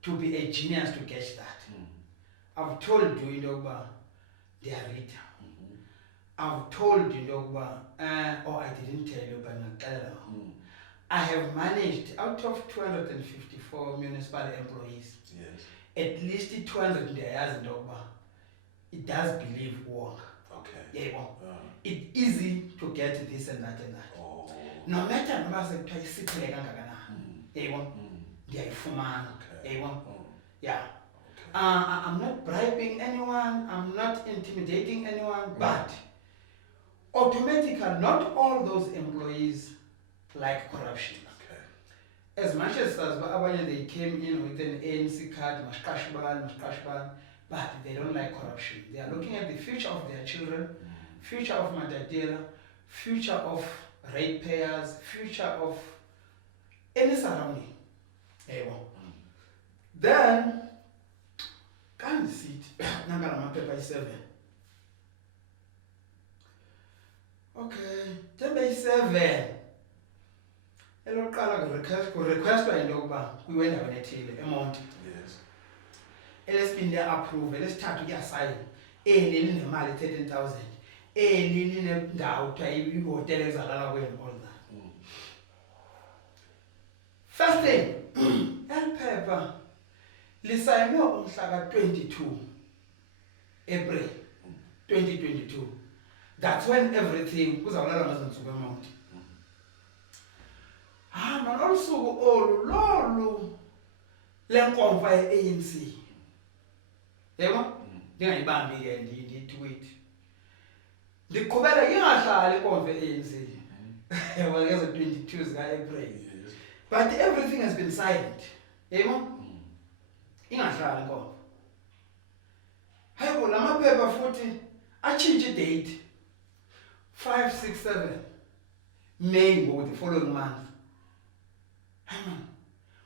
to be a genius to catch that. I've told you, they are read. I've told you, or I didn't tell you, but I have managed, out of 254 municipal employees, Yes. at least 200 years, it does believe work. Okay. Yeah, well, it's easy to get this and that and that. Oh. No matter what I say, yeah, well, they are Okay. yeah. Okay. I'm not bribing anyone, I'm not intimidating anyone, but automatically, not all those employees like corruption. Okay. As much as they came in with an ANC card, but they don't like corruption. They are looking at the future of their children, future of Matatiele, future of ratepayers, future of any surrounding. Then, can't see it. Paper 7. Okay, paper 7. Hello, request we went to a amount. Yes. Let's be there approve. Let's start to get sign. In the money 13,000. In the doubt, I will tell us all that. First thing, El paper. Listen, you on 22 April 2022. That's when everything was a lot of amount. And also, Lolo, Lenkonfa ANC. Yebo? Ndingayibambi ke ndi-tweet. Ndiqhubela ingahlali ikonfa ANC. Well, there's a 22 April. But everything has been silent. Yebo? Ingahlali ikonfa. Hayibo lamaphepha futhi atshintshe date 5, 6, 7 May the following month.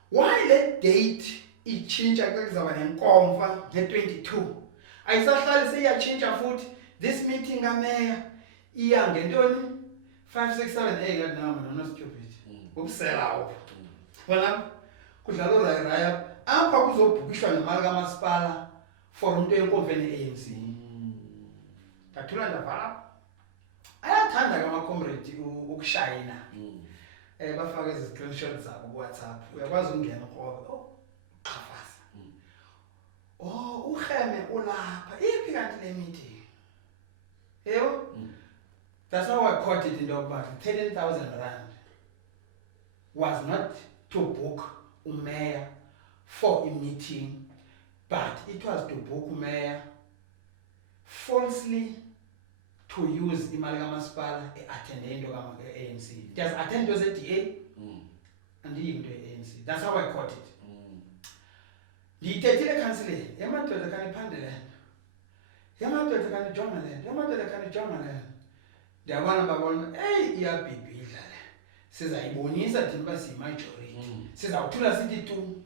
Why that date it change nenkomfa nge-22? Ayisahlali seyiyachintsha futhi this meeting kameya iya ngentoni 5, 6, 7 8 no stupid. Ubusela upho. Wena kudlala urayiraya apha kuzobhukishwa nemali kamasipala for umuntu enkomfeni ANC. Ndathula ndavala. Ayathanda ke ama-comrade ukushayina. Bafake ezi screenshots zabo ku-WhatsApp. Uyakwazi ukungena qobe. Qhafasa. Urheme ulapha. Iphi kanti le meeting? Yebo? That's how I caught it in the back. 13,000 rand was not to book mayor for a meeting, but it was to book mayor falsely to use imali kamasipala attend into ANC. Just attend to the DA and into ANC. That's how I caught it. Ndiyithethile councillor, yamadoda kaniphandele. Yamadoda kanijonga le. Yamadoda kanijonga le. Ndiyabona babona, iyabhibhidla le. Sizayibonisa thina uba siyimajority. Sizawuthula sithi tu.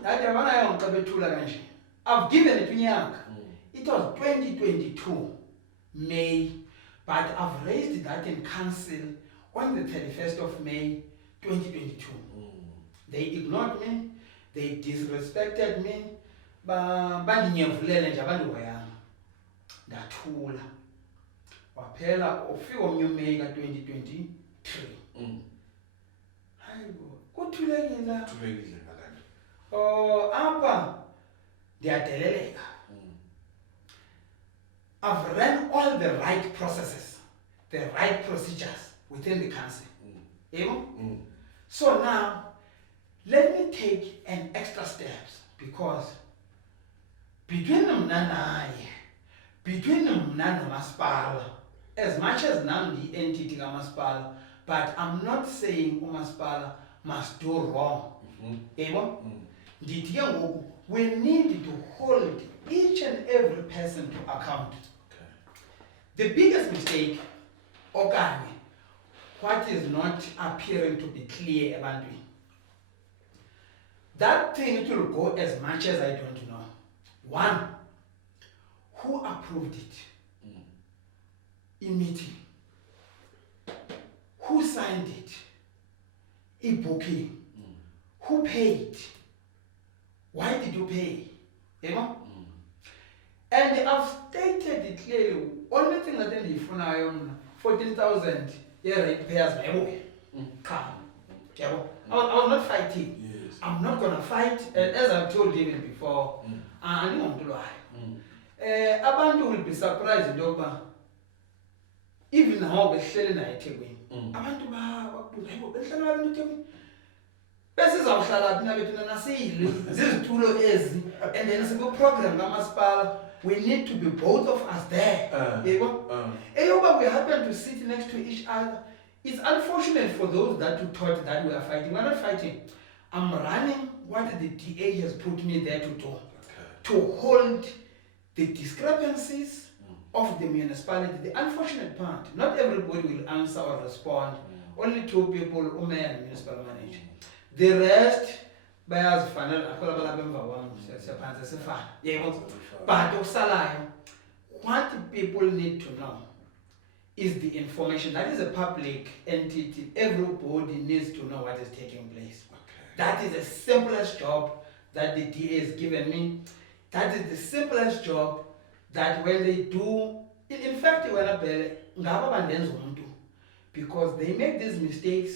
Ndiyabona yonke bethula kanje. I've given it unyaka. It was 2022 May, but I've raised that in council on the 31st of May 2022. They ignored me, they disrespected me, bandinyevulele nje abantu bayami. Ndathula. Waphela ufika omnye May ka-2023. Hayibo, kuthulekile. Thulekile ngalento. Apha ndiyadeleleka. I've run all the right processes, the right procedures within the council. So now, let me take an extra steps because between the between the Maspala, as much as now the entity Maspala, but I'm not saying Maspala must do wrong. We need to hold each and every person to account. The biggest mistake, what is not appearing to be clear about me, that thing it will go as much as I don't know. One, who approved it? meeting. Who signed it? E-booking. Who paid? Why did you pay? You know? And I've stated it clearly. Only thing that I for now 14,000 ratepayers. Come. I was not fighting. Yes. I'm not gonna fight, as I've told you even before. I don't want to lie. Abantu will be surprised njengoba even now behleli naye eThekwini. Abantu babuza hayibo behlala abantu eThekwini. Bese sizawuhlala phina bethu nasile zizitulo ezi and then sibo program kamasipala. We need to be both of us there. Eyoba we happen to sit next to each other. It's unfortunate for those that who thought that we are fighting. We're not fighting. I'm running what the DA has put me there to do. To hold the discrepancies of the municipality. The unfortunate part, not everybody will answer or respond. Only 2 people, mayor and municipal manager. The rest, bayaz final, but what people need to know is the information. That is a public entity. Everybody needs to know what is taking place. That is the simplest job that the DA has given me. That is the simplest job that when they do, in fact, because they make these mistakes,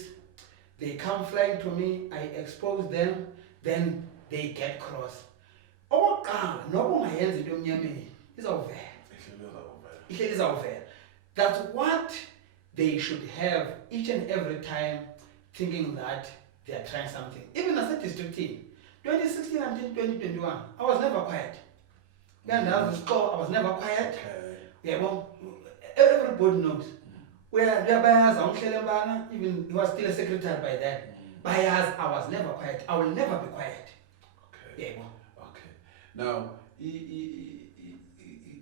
they come flying to me, I expose them, then they get cross. That's what they should have each and every time, thinking that they are trying something. Even as a district team, 2016 until 2021, I was never quiet. Then there was the score, I was never quiet. Yeah, well, everybody knows. Where the buyers, even he was still a secretary by then. Buyers, I was never quiet. I will never be quiet. Okay. Yeah, well. Okay. Now,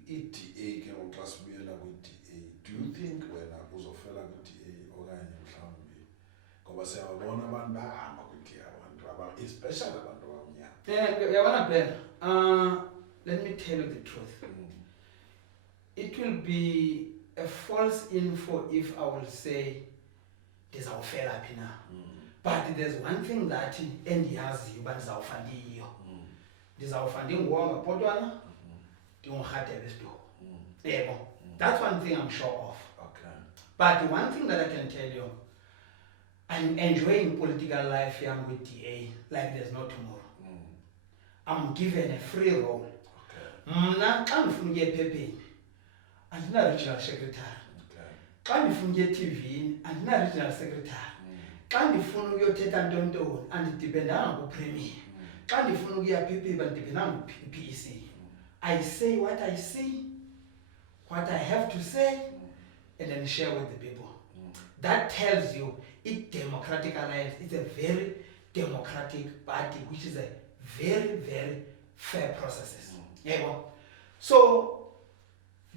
EDA ke uxasibuyela kwi-DA. Do you think wena uzofela kwi-DA okanye mhlawumbi ngoba siyabona abantu bahamba kwi-DA abantu especially abantu abamnyama? Yeah, let me tell you the truth. It will be a false info if I will say there's a fair pina. But there's one thing that endiyaziyo uba ndizawufandiyo. Ndizawufanding Wonga Potwana, ndingurhatebe esitoko. Yebo. That's one thing I'm sure of. Okay. But one thing that I can tell you, I'm enjoying political life here with DA like there's no tomorrow. I'm given a free role. Mna xa ndifuna ukuya ephepheni andina-regional secretary. Xa ndifuna ukuya eTV andina-regional secretary. Xa ndifuna ukuyothetha ntontoni andidipendanga kupremier. Xa ndifuna ukuya phepheni andidipendanga ku-PEC. I say what I see, what I have to say, and then share with the people. That tells you it's Democratic Alliance. It's a very democratic party, which is a very, very fair processes. Yeah, well. So,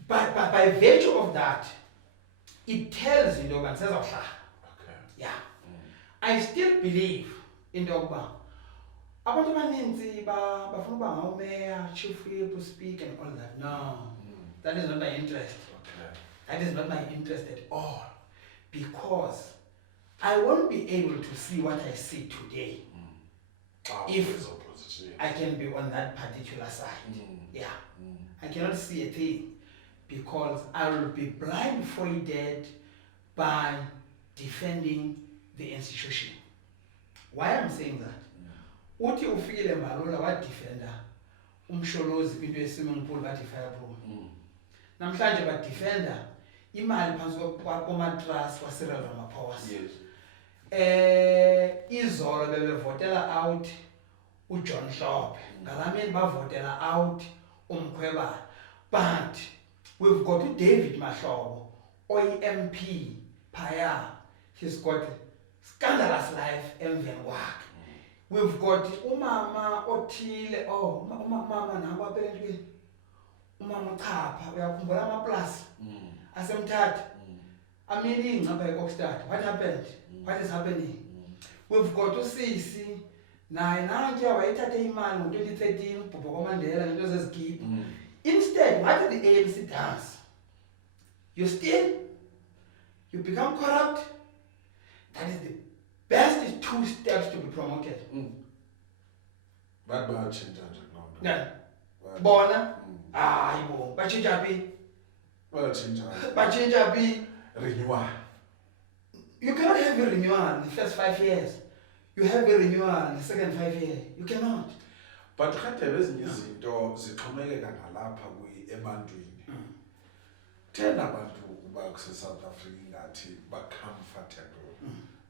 by virtue of that, it tells you, yeah. I still believe in Dogba. Abantu abaninzi bafuna uba ngawumeya, chief whip, speak and all that. No, that is not my interest. That is not my interest at all. Because I won't be able to see what I see today if I can be on that particular side. Yeah. I cannot see a thing because I will be blindfolded by defending the institution. Why I'm saying that? Uthi ufikile Mbalula wa defender umsholozi kwinto ye-swimming pool bathi fireproof. Namhlanje ba defender imali phansi komatrust kwa-Cllr Wonga. Yes. Izolo bebevotela out uJohn Hlophe. Ngalamini bavotela out uMkhwebane. But we've got David Mahlobo, OMP, Paya. He's got scandalous life emveni kwakhe. We've got umama othile, umama nabo apelentweni. Umama Chapha, uyakhumbula amaplasi asemthatha. Amini ingcapha eKokstad. What happened? What is happening? We've got uSisi naye nanke wayethathe imali ngo-2013 ubhubho kwaMandela ngento zezikipa. Instead, what did the ANC does? you steal, you become corrupt. That is the best 2 steps to be promoted. But change no. Yeah. Bona. Ibo. Bachinjapi. Bachinjapi. Renewal. You cannot have a renewal in the first 5 years. You have a renewal in the second 5 years. You cannot. But kade bezinye izinto zixhomekeka ngalapha ebantwini. Tell abantu uba kuse South Africa ingathi ba comfortable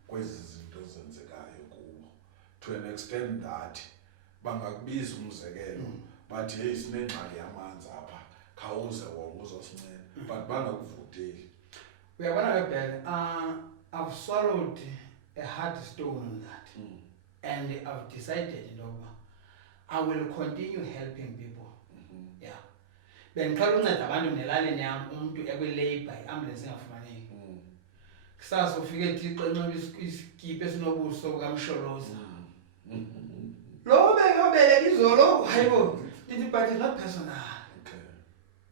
kwezi zinto zenzekayo kubo. To an extent that bangakubiza umzekelo but hey sinengxaki yamanzi apha khawuze wona uzosinceda but bangakuvoteli. Uyabona ke I've swallowed a hard stone on that. And I've decided, I will continue helping people. Yeah. Bengiqala unceda abantu nelaleni yam umuntu ekwi-labor i-ambulance engafumaneki. Kusasa ufike eThixo enxiba iskipa esinobuso bukamsholoza. Lo bekobeleka izolo hayibo ndithi but it's not personal. Okay.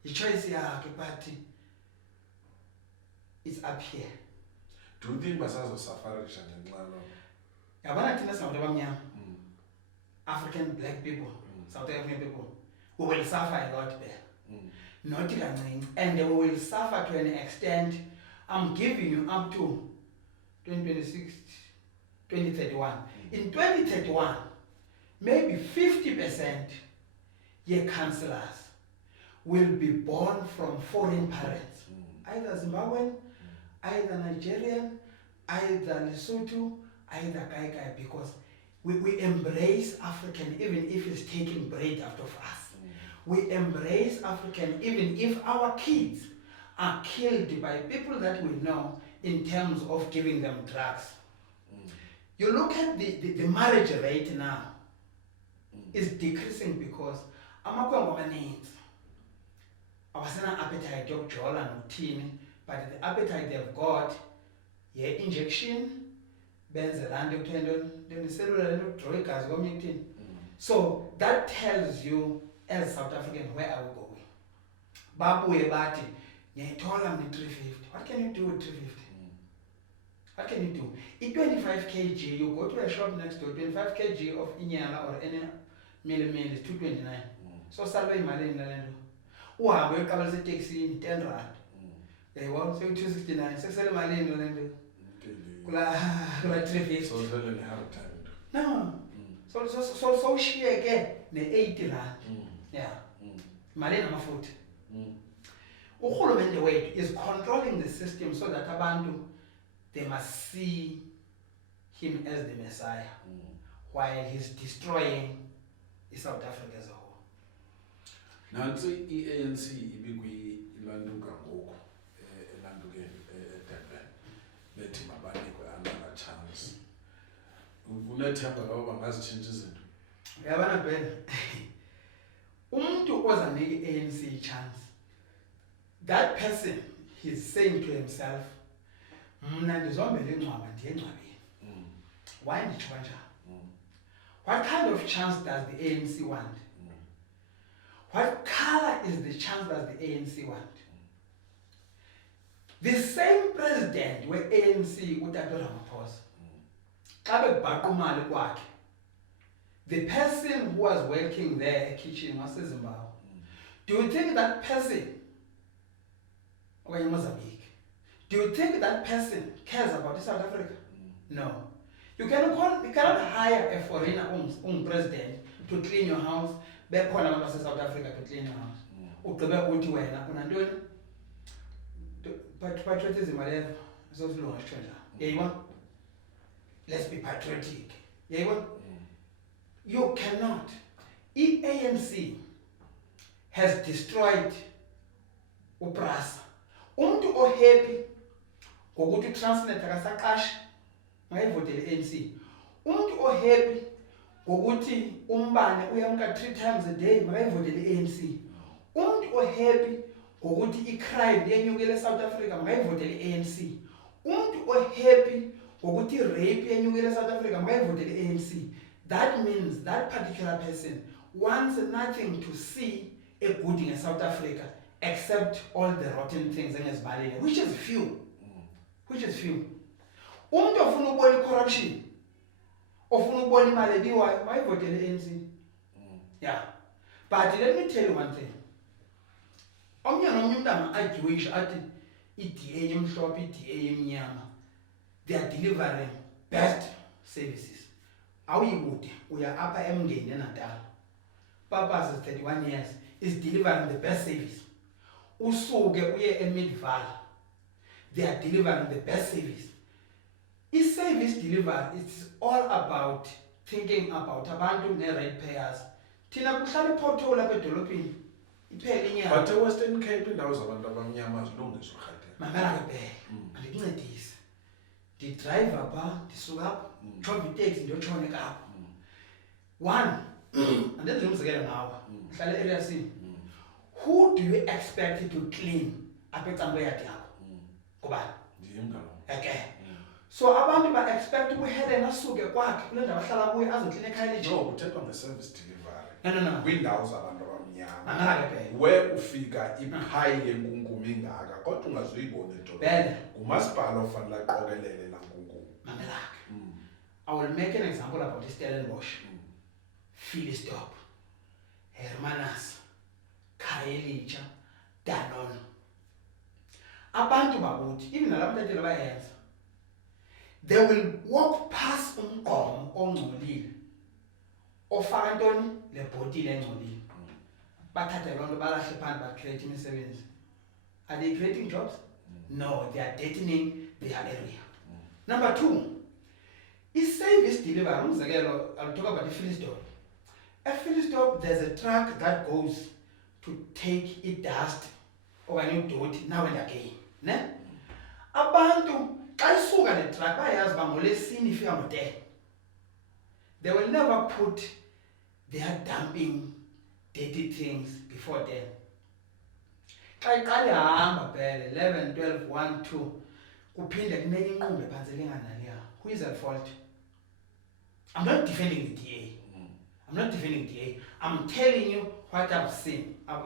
Yi-choice yakhe but it's up here. Do you think basazosafarisha ngenxa yaloo? Yabona thina singabantu abamnyama, African black people, South African people, we will suffer a lot there. Not kancinci. And we will suffer to an extent. I'm giving you up to 2026, 2031. In 2031, maybe 50% your councillors will be born from foreign parents, either Zimbabwean, either Nigerian, either Lesotho, either Kai, because we embrace African even if it's taking bread out of us. We embrace African even if our kids are killed by people that we know in terms of giving them drugs. You look at the marriage rate now is decreasing because amakhwenkwe amaninzi awasena appetite yokujola nokuthini, but the appetite they've got injection benze laa nto kuthiwa ntoni cellular le nto kudraw igazi komnye kuthini. So that tells you as South African where are we going. Babuye bathi ngiyayithola mna 350. What can you do with 350? What can you do? 25 kg, you go to a shop next door, 25 kg of inyala or any millimeter is 229. So salve imali nale nto. Uhambe uyoqabela seteksini 10 rand. Yayibona seku-269 sekusele malini nale nto. Kula 350. So tell me how time. No. So ushiyeke ne-80 rand. Yeah. Malini amafutha. Urhulumente wethu is controlling the system so that abantu they must see him as the Messiah while he's destroying South Africa as a whole. Nansi i-ANC ibikwilanduka ngoku elanduke eDurban bethi mabanikwe another chance. Unethemba loba bangazitshintsha izinto. Uyabona Ben, umuntu ozanika i-ANC i-chance, that person he's saying to himself, mna ndizombela ingcwaba ndiye engcwabeni. Why nditsho kanjalo? What kind of chance does the ANC want? What color is the chance does the ANC want? The same president where ANC uTata Ramaphosa, xa bekubhaqa imali kwakhe, the person who was working there kitchen waseZimbabwe, do you think that person, okanye Mozambique, do you think that person cares about South Africa? No. You cannot hire a foreigner president to clean your house. Bekhona abantu base-South Africa to clean your house. Ugqibe uthi wena unantoni? Patriotism whatever. Sosilunga sitsho njalo. Yayibona? Let's be patriotic. Yayibona? You cannot. I-ANC has destroyed uPrasa. Umuntu ohappy ngokuthi uTransnet akasaqashi mayivotele ANC. Umuntu ohappy ngokuthi umbane uyamka 3 times a day makayivotele ANC. Umuntu ohappy ngokuthi icrime yenyukile eSouth Africa makayivotele ANC. Umuntu ohappy ngokuthi rape yenyukile eSouth Africa makayivotele ANC. That means that particular person wants nothing to see a good in South Africa accept all the rotten things engezibalile, which is few. Which is few. Umuntu ofuna ukubona corruption, ofuna ukubona imali ebiwayo, mayivotele ANC. Yeah. But let me tell you one thing. Omnye nomnye umntana adyuisha athi i-DA emhlophe, i-DA emnyama, they are delivering best services. Awuyikude uya apha eMngeni eNatal. Papa's is 31 years, is delivering the best service. Usuke uye eMidvaal, they are delivering the best service. Is service delivery, it's all about thinking about abantu ne-ratepayers. Thina kuhlala ipothole lapha edolophini iphele inyama. But eWestern Cape indawo zabantu abamnyama zilungiswa rhathe. Mamela ke bhe, andikuncedise. Ndidrive apha, ndisuka apha, tshova iteksi ndiyotshone kapha. One, andenze umzekelo ngawe, uhlala e-area C. Who do you expect to clean apha ecambo yadi yakho? Ngubani? Ndiyimngalo. Okay. So abantu ba expect ukuHelen asuke kwakhe kule ndawo ahlala kuyo azoclean ekhaya lethu. No, kuthethwa nge-service delivery. No. Kwiindawo zabantu abamnyama. Mamela ke bhe. Where ufika iphayi yenkunkuma ingaka kodwa ungazuyibona edolophini. Ngumasipala ofanele aqokelele laa nkunkuma. Mamela ke. I will make an example about Stellenbosch. Philistop, Hermanus, Khayelitsha, Danone. Abantu bakuthi, even nalapho Matatiele bayenza, they will walk past umgqomo ongcolile ofaka ntoni le bhotile engcolile. Bathathe loo nto balahle phandle bacreate imisebenzi. Are they creating jobs? No, they are deadening their area. Number two, is service delivery. Umzekelo, I'll talk about the Philistop. At Philistop, there's a truck that goes to take it dust or a new dot now and again. Ne? Abantu, xa isuka le truck bayazi uba ngolesine ifika ngo-10. They will never put their dumping dirty things before 10. Xa iqala ihamba phela 11, 12, 1, 2 kuphinde kunenye inqumbe phantsi elinganaliya. Who is at fault? I'm not defending the DA. I'm not defending DA. I'm telling you what I've seen. I've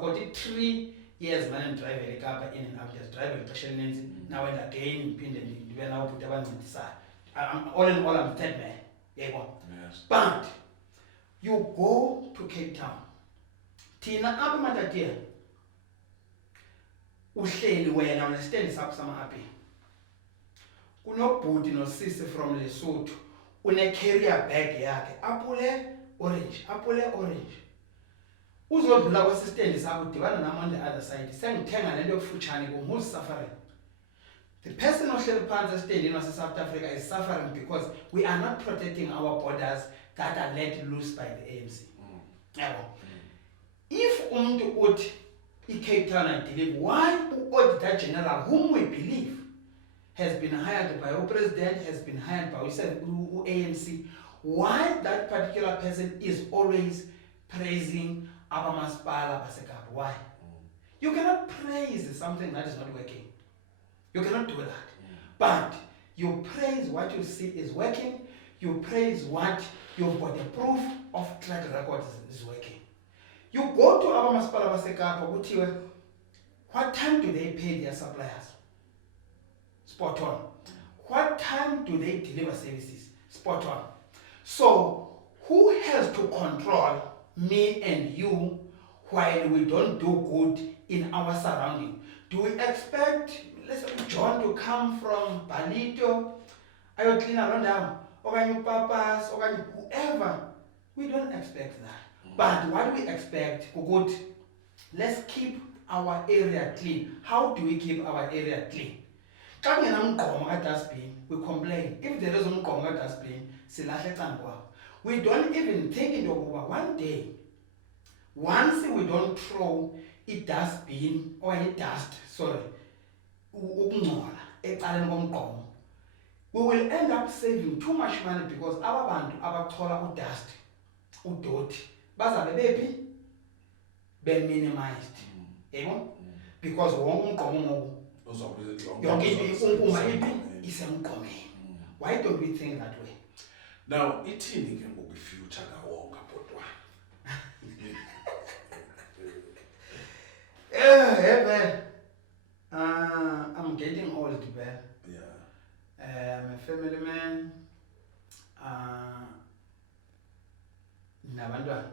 got it 3 years man and drive a car in and out, just drive a special now and again, pin and when I put one side. I'm all in all, I'm third man. Yes. But you go to Cape Town. Tina apha Matatiele. Uhleli wena understand sakho sama happy. Kunobhuti nosisi from Lesotho. Une carrier bag yakhe apule orange uzodlula kwesistendi sakho udibana nami on the other side sengithenga lento yokufutshane who's suffering. The person ohleli phansi esitendini wase-South Africa is suffering because we are not protecting our borders that are let loose by the ANC. If umuntu uthi i-Cape Town I believe, why u-Auditor General whom we believe has been hired by our president, has been hired by ANC, why that particular person is always praising Abamasipala Basekapa? Why? You cannot praise something that is not working. You cannot do that. But you praise what you see is working, you praise what you've got the proof of track record is working. You go to Abamasipala Basekapa, what time do they pay their suppliers? Spot on. What time do they deliver services? Spot on. So, who has to control me and you while we don't do good in our surrounding? Do we expect, let's say, John to come from Balito, I will clean around them, or papas, or whoever? We don't expect that. But what do we expect? Good. Let's keep our area clean. How do we keep our area clean? We complain. If there is a we don't even think it over one day. Once we don't throw a dustbin or a dust, we will end up saving too much money because our bantu abathola dust, udot, bazabe baby, be minimized. Because why don't we think that way? Now, ithini ke ngoku future kaWonga Potwana? Hey, man. I'm getting old, man. Yeah. I'm a family man. Nabantwana.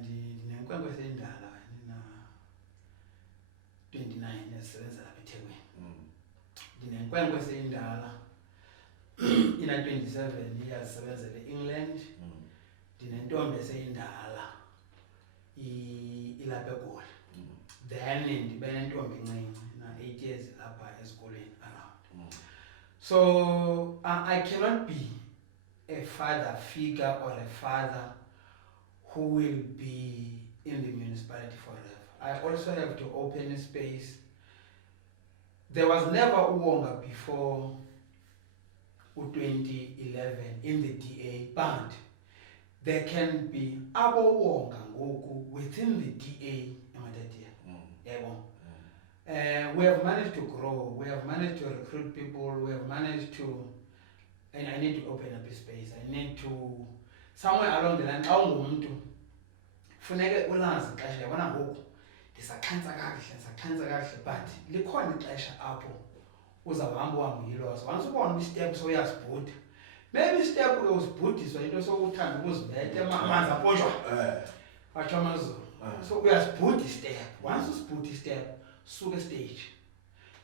Ndinenkwenkwe eseyindala nina 29 esebenza lapha eThekwini. Ndinenkwenkwe eseyindala ina 27 years sebenzele eEngland. Ndinentombi eseyindala ilapha eGoli. Then ndibe nentombi encinci na 8 years lapha esikolweni around. So I cannot be a father figure or a father who will be in the municipality forever. I also have to open a space. There was never Wonga before 2011 in the DA, but there can be Abo Wonga ngoku within the DA Matatiele. We have managed to grow, we have managed to recruit people, we have managed to, and I need to open up a space. I need to, somewhere along the line, funeke ulazi ixesha yabona ngoku ndisakhansa kakuhle but likhona ixesha apho uzawuhamba uhambe uyilosa. Once ubona istep soyasibhuda, maybe istep uyosibhudiswa into sokuthanda ukuzibetha amanzi aposhwa watsho amazulu. So uyasibhuda istep. Once usibhuda istep, suke stage,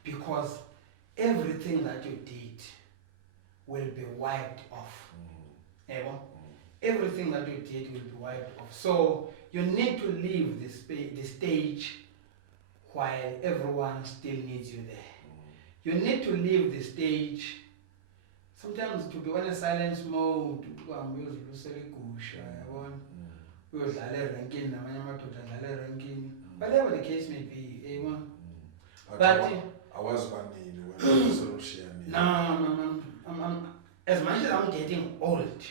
because everything that you did will be wiped off. Everything that you did will be wiped off. So you need to leave the stage while everyone still needs you there. You need to leave the stage. Sometimes to be on a silence mode, whatever the case may be. But I was one when I was sharing. No, as much as I'm getting old,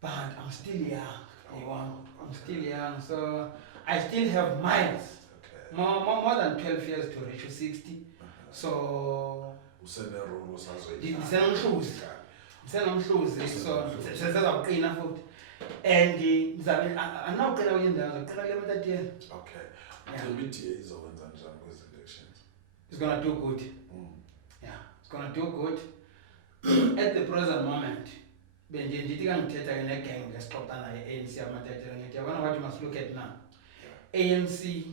but I'm still young. I'm still young, so I still have miles. More than 12 years to reach 60. So and it's gonna do good. Yeah, it's gonna do good. At the present moment, what you must look at now. ANC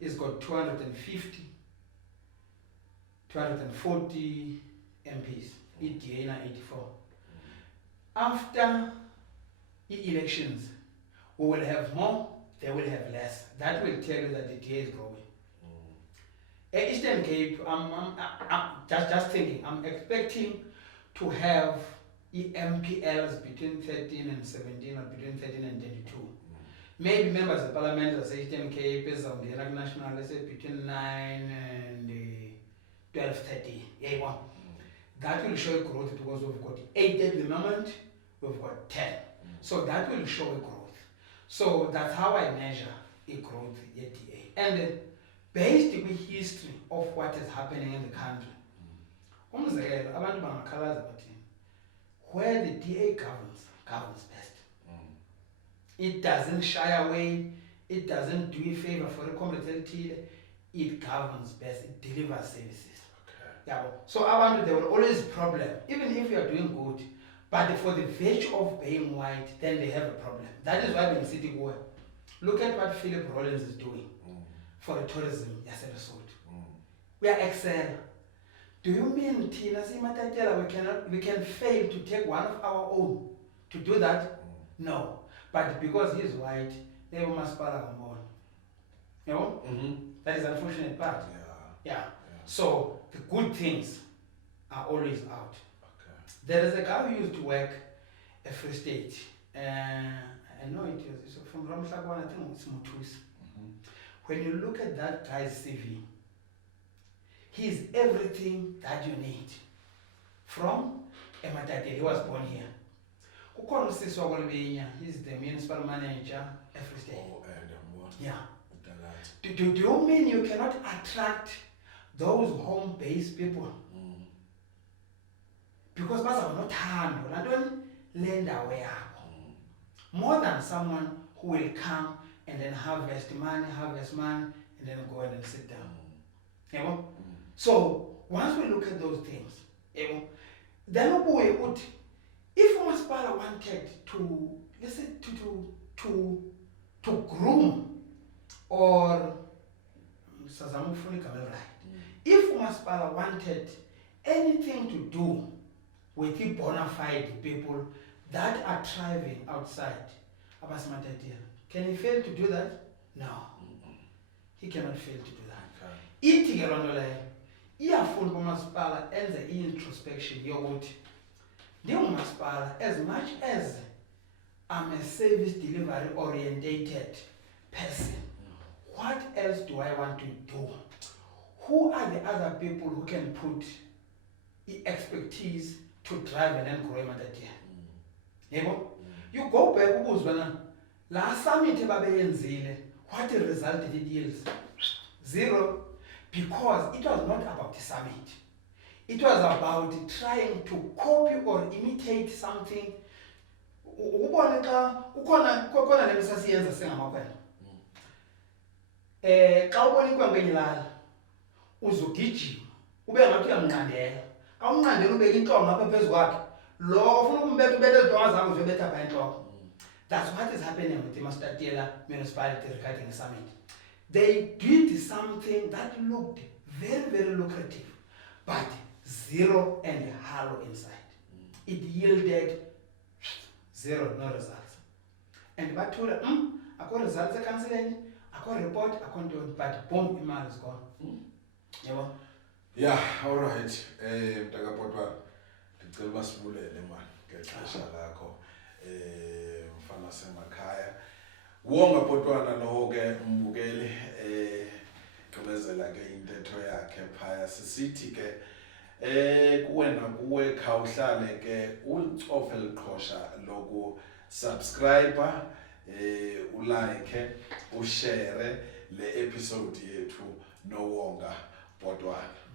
is got 240 MPs, EDA 84. After the elections, we will have more, they will have less. That will tell you that the DA is growing. Eastern Cape, I'm just thinking, I'm expecting to have MPLs between 13 and 17 or between 13 and 22. Maybe members of parliament as Eastern Cape is on the national, let's say between 9 and 12, 13. Yeah, that will show a growth because we've got 8 at the moment, we've got 10. So that will show a growth. So that's how I measure a growth at DA. And based on the history of what is happening in the country, where the DA governs best. It doesn't shy away, it doesn't do a favor for the community, it governs best, it delivers services. Yeah, so there will always problem, even if you are doing good, but for the virtue of being white, then they have a problem. That is why in City Boy, look at what Philip Rollins is doing for the tourism. We are excel. Do you mean Tina Matatiele we can fail to take one of our own to do that? No. But because he is white, they must follow him on. You know? That is the unfortunate part. Yeah. So the good things are always out. There is a guy who used to work at Free State. I know it is from Ramshakwan, I think it's Mutus. When you look at that guy's CV, he's everything that you need. From a Matatiele, he was born here. He's the municipal manager at Free State. Yeah. Do you mean you cannot attract those home-based people? Because not handle, I don't lend away more than someone who will come and then harvest money, and then go and sit down. Yabo? So once we look at those things, yabo, then if umasipala wanted to, let's say, to groom or if umasipala wanted anything to do with the bona fide people that are thriving outside Matatiele, can he fail to do that? No, he cannot fail to do that. Ithi ke lonto leyo iyafuna umasipala enze i-introspection yokuthi ndingumasipala, as much as I'm a service delivery orientated person, what else do I want to do? Who are the other people who can put the expertise to drive and then grow Matatiele? You go back ukuzwana la summit ebabeyenzile, what result did it yield? Zero. Because it was not about the summit. It was about trying to copy or imitate something. Ubone xa ukhona le sasiyenza singamakhwela. Xa ubona inkwenkwe enyilala uzugijima ube ngathi uyamnqandela. Awumnqandela ubeka intloko apha phezu kwakhe. Lo ufuna ukumbetha ubethe izidonga zakho uzobetha pha entloko. That's what is happening with the Matatiele municipality regarding the summit. They did something that looked very, very lucrative, but zero and hollow inside. It yielded zero, no results. And what told them, I got results cancelling, I got report, I can't do it, but boom, email is gone. Yeah, all right. Mtaka Potwana, ndicela basibulele man ngexesha lakho. Mfana semakhaya. Wonga Potwana no ke mbukeli gqibezela ke intetho yakhe phaya sisithi ke kuwena kuwe khawuhlale ke ulicofe liqhosha loku subscribe ulike ushare le episode yethu no Wonga Potwana.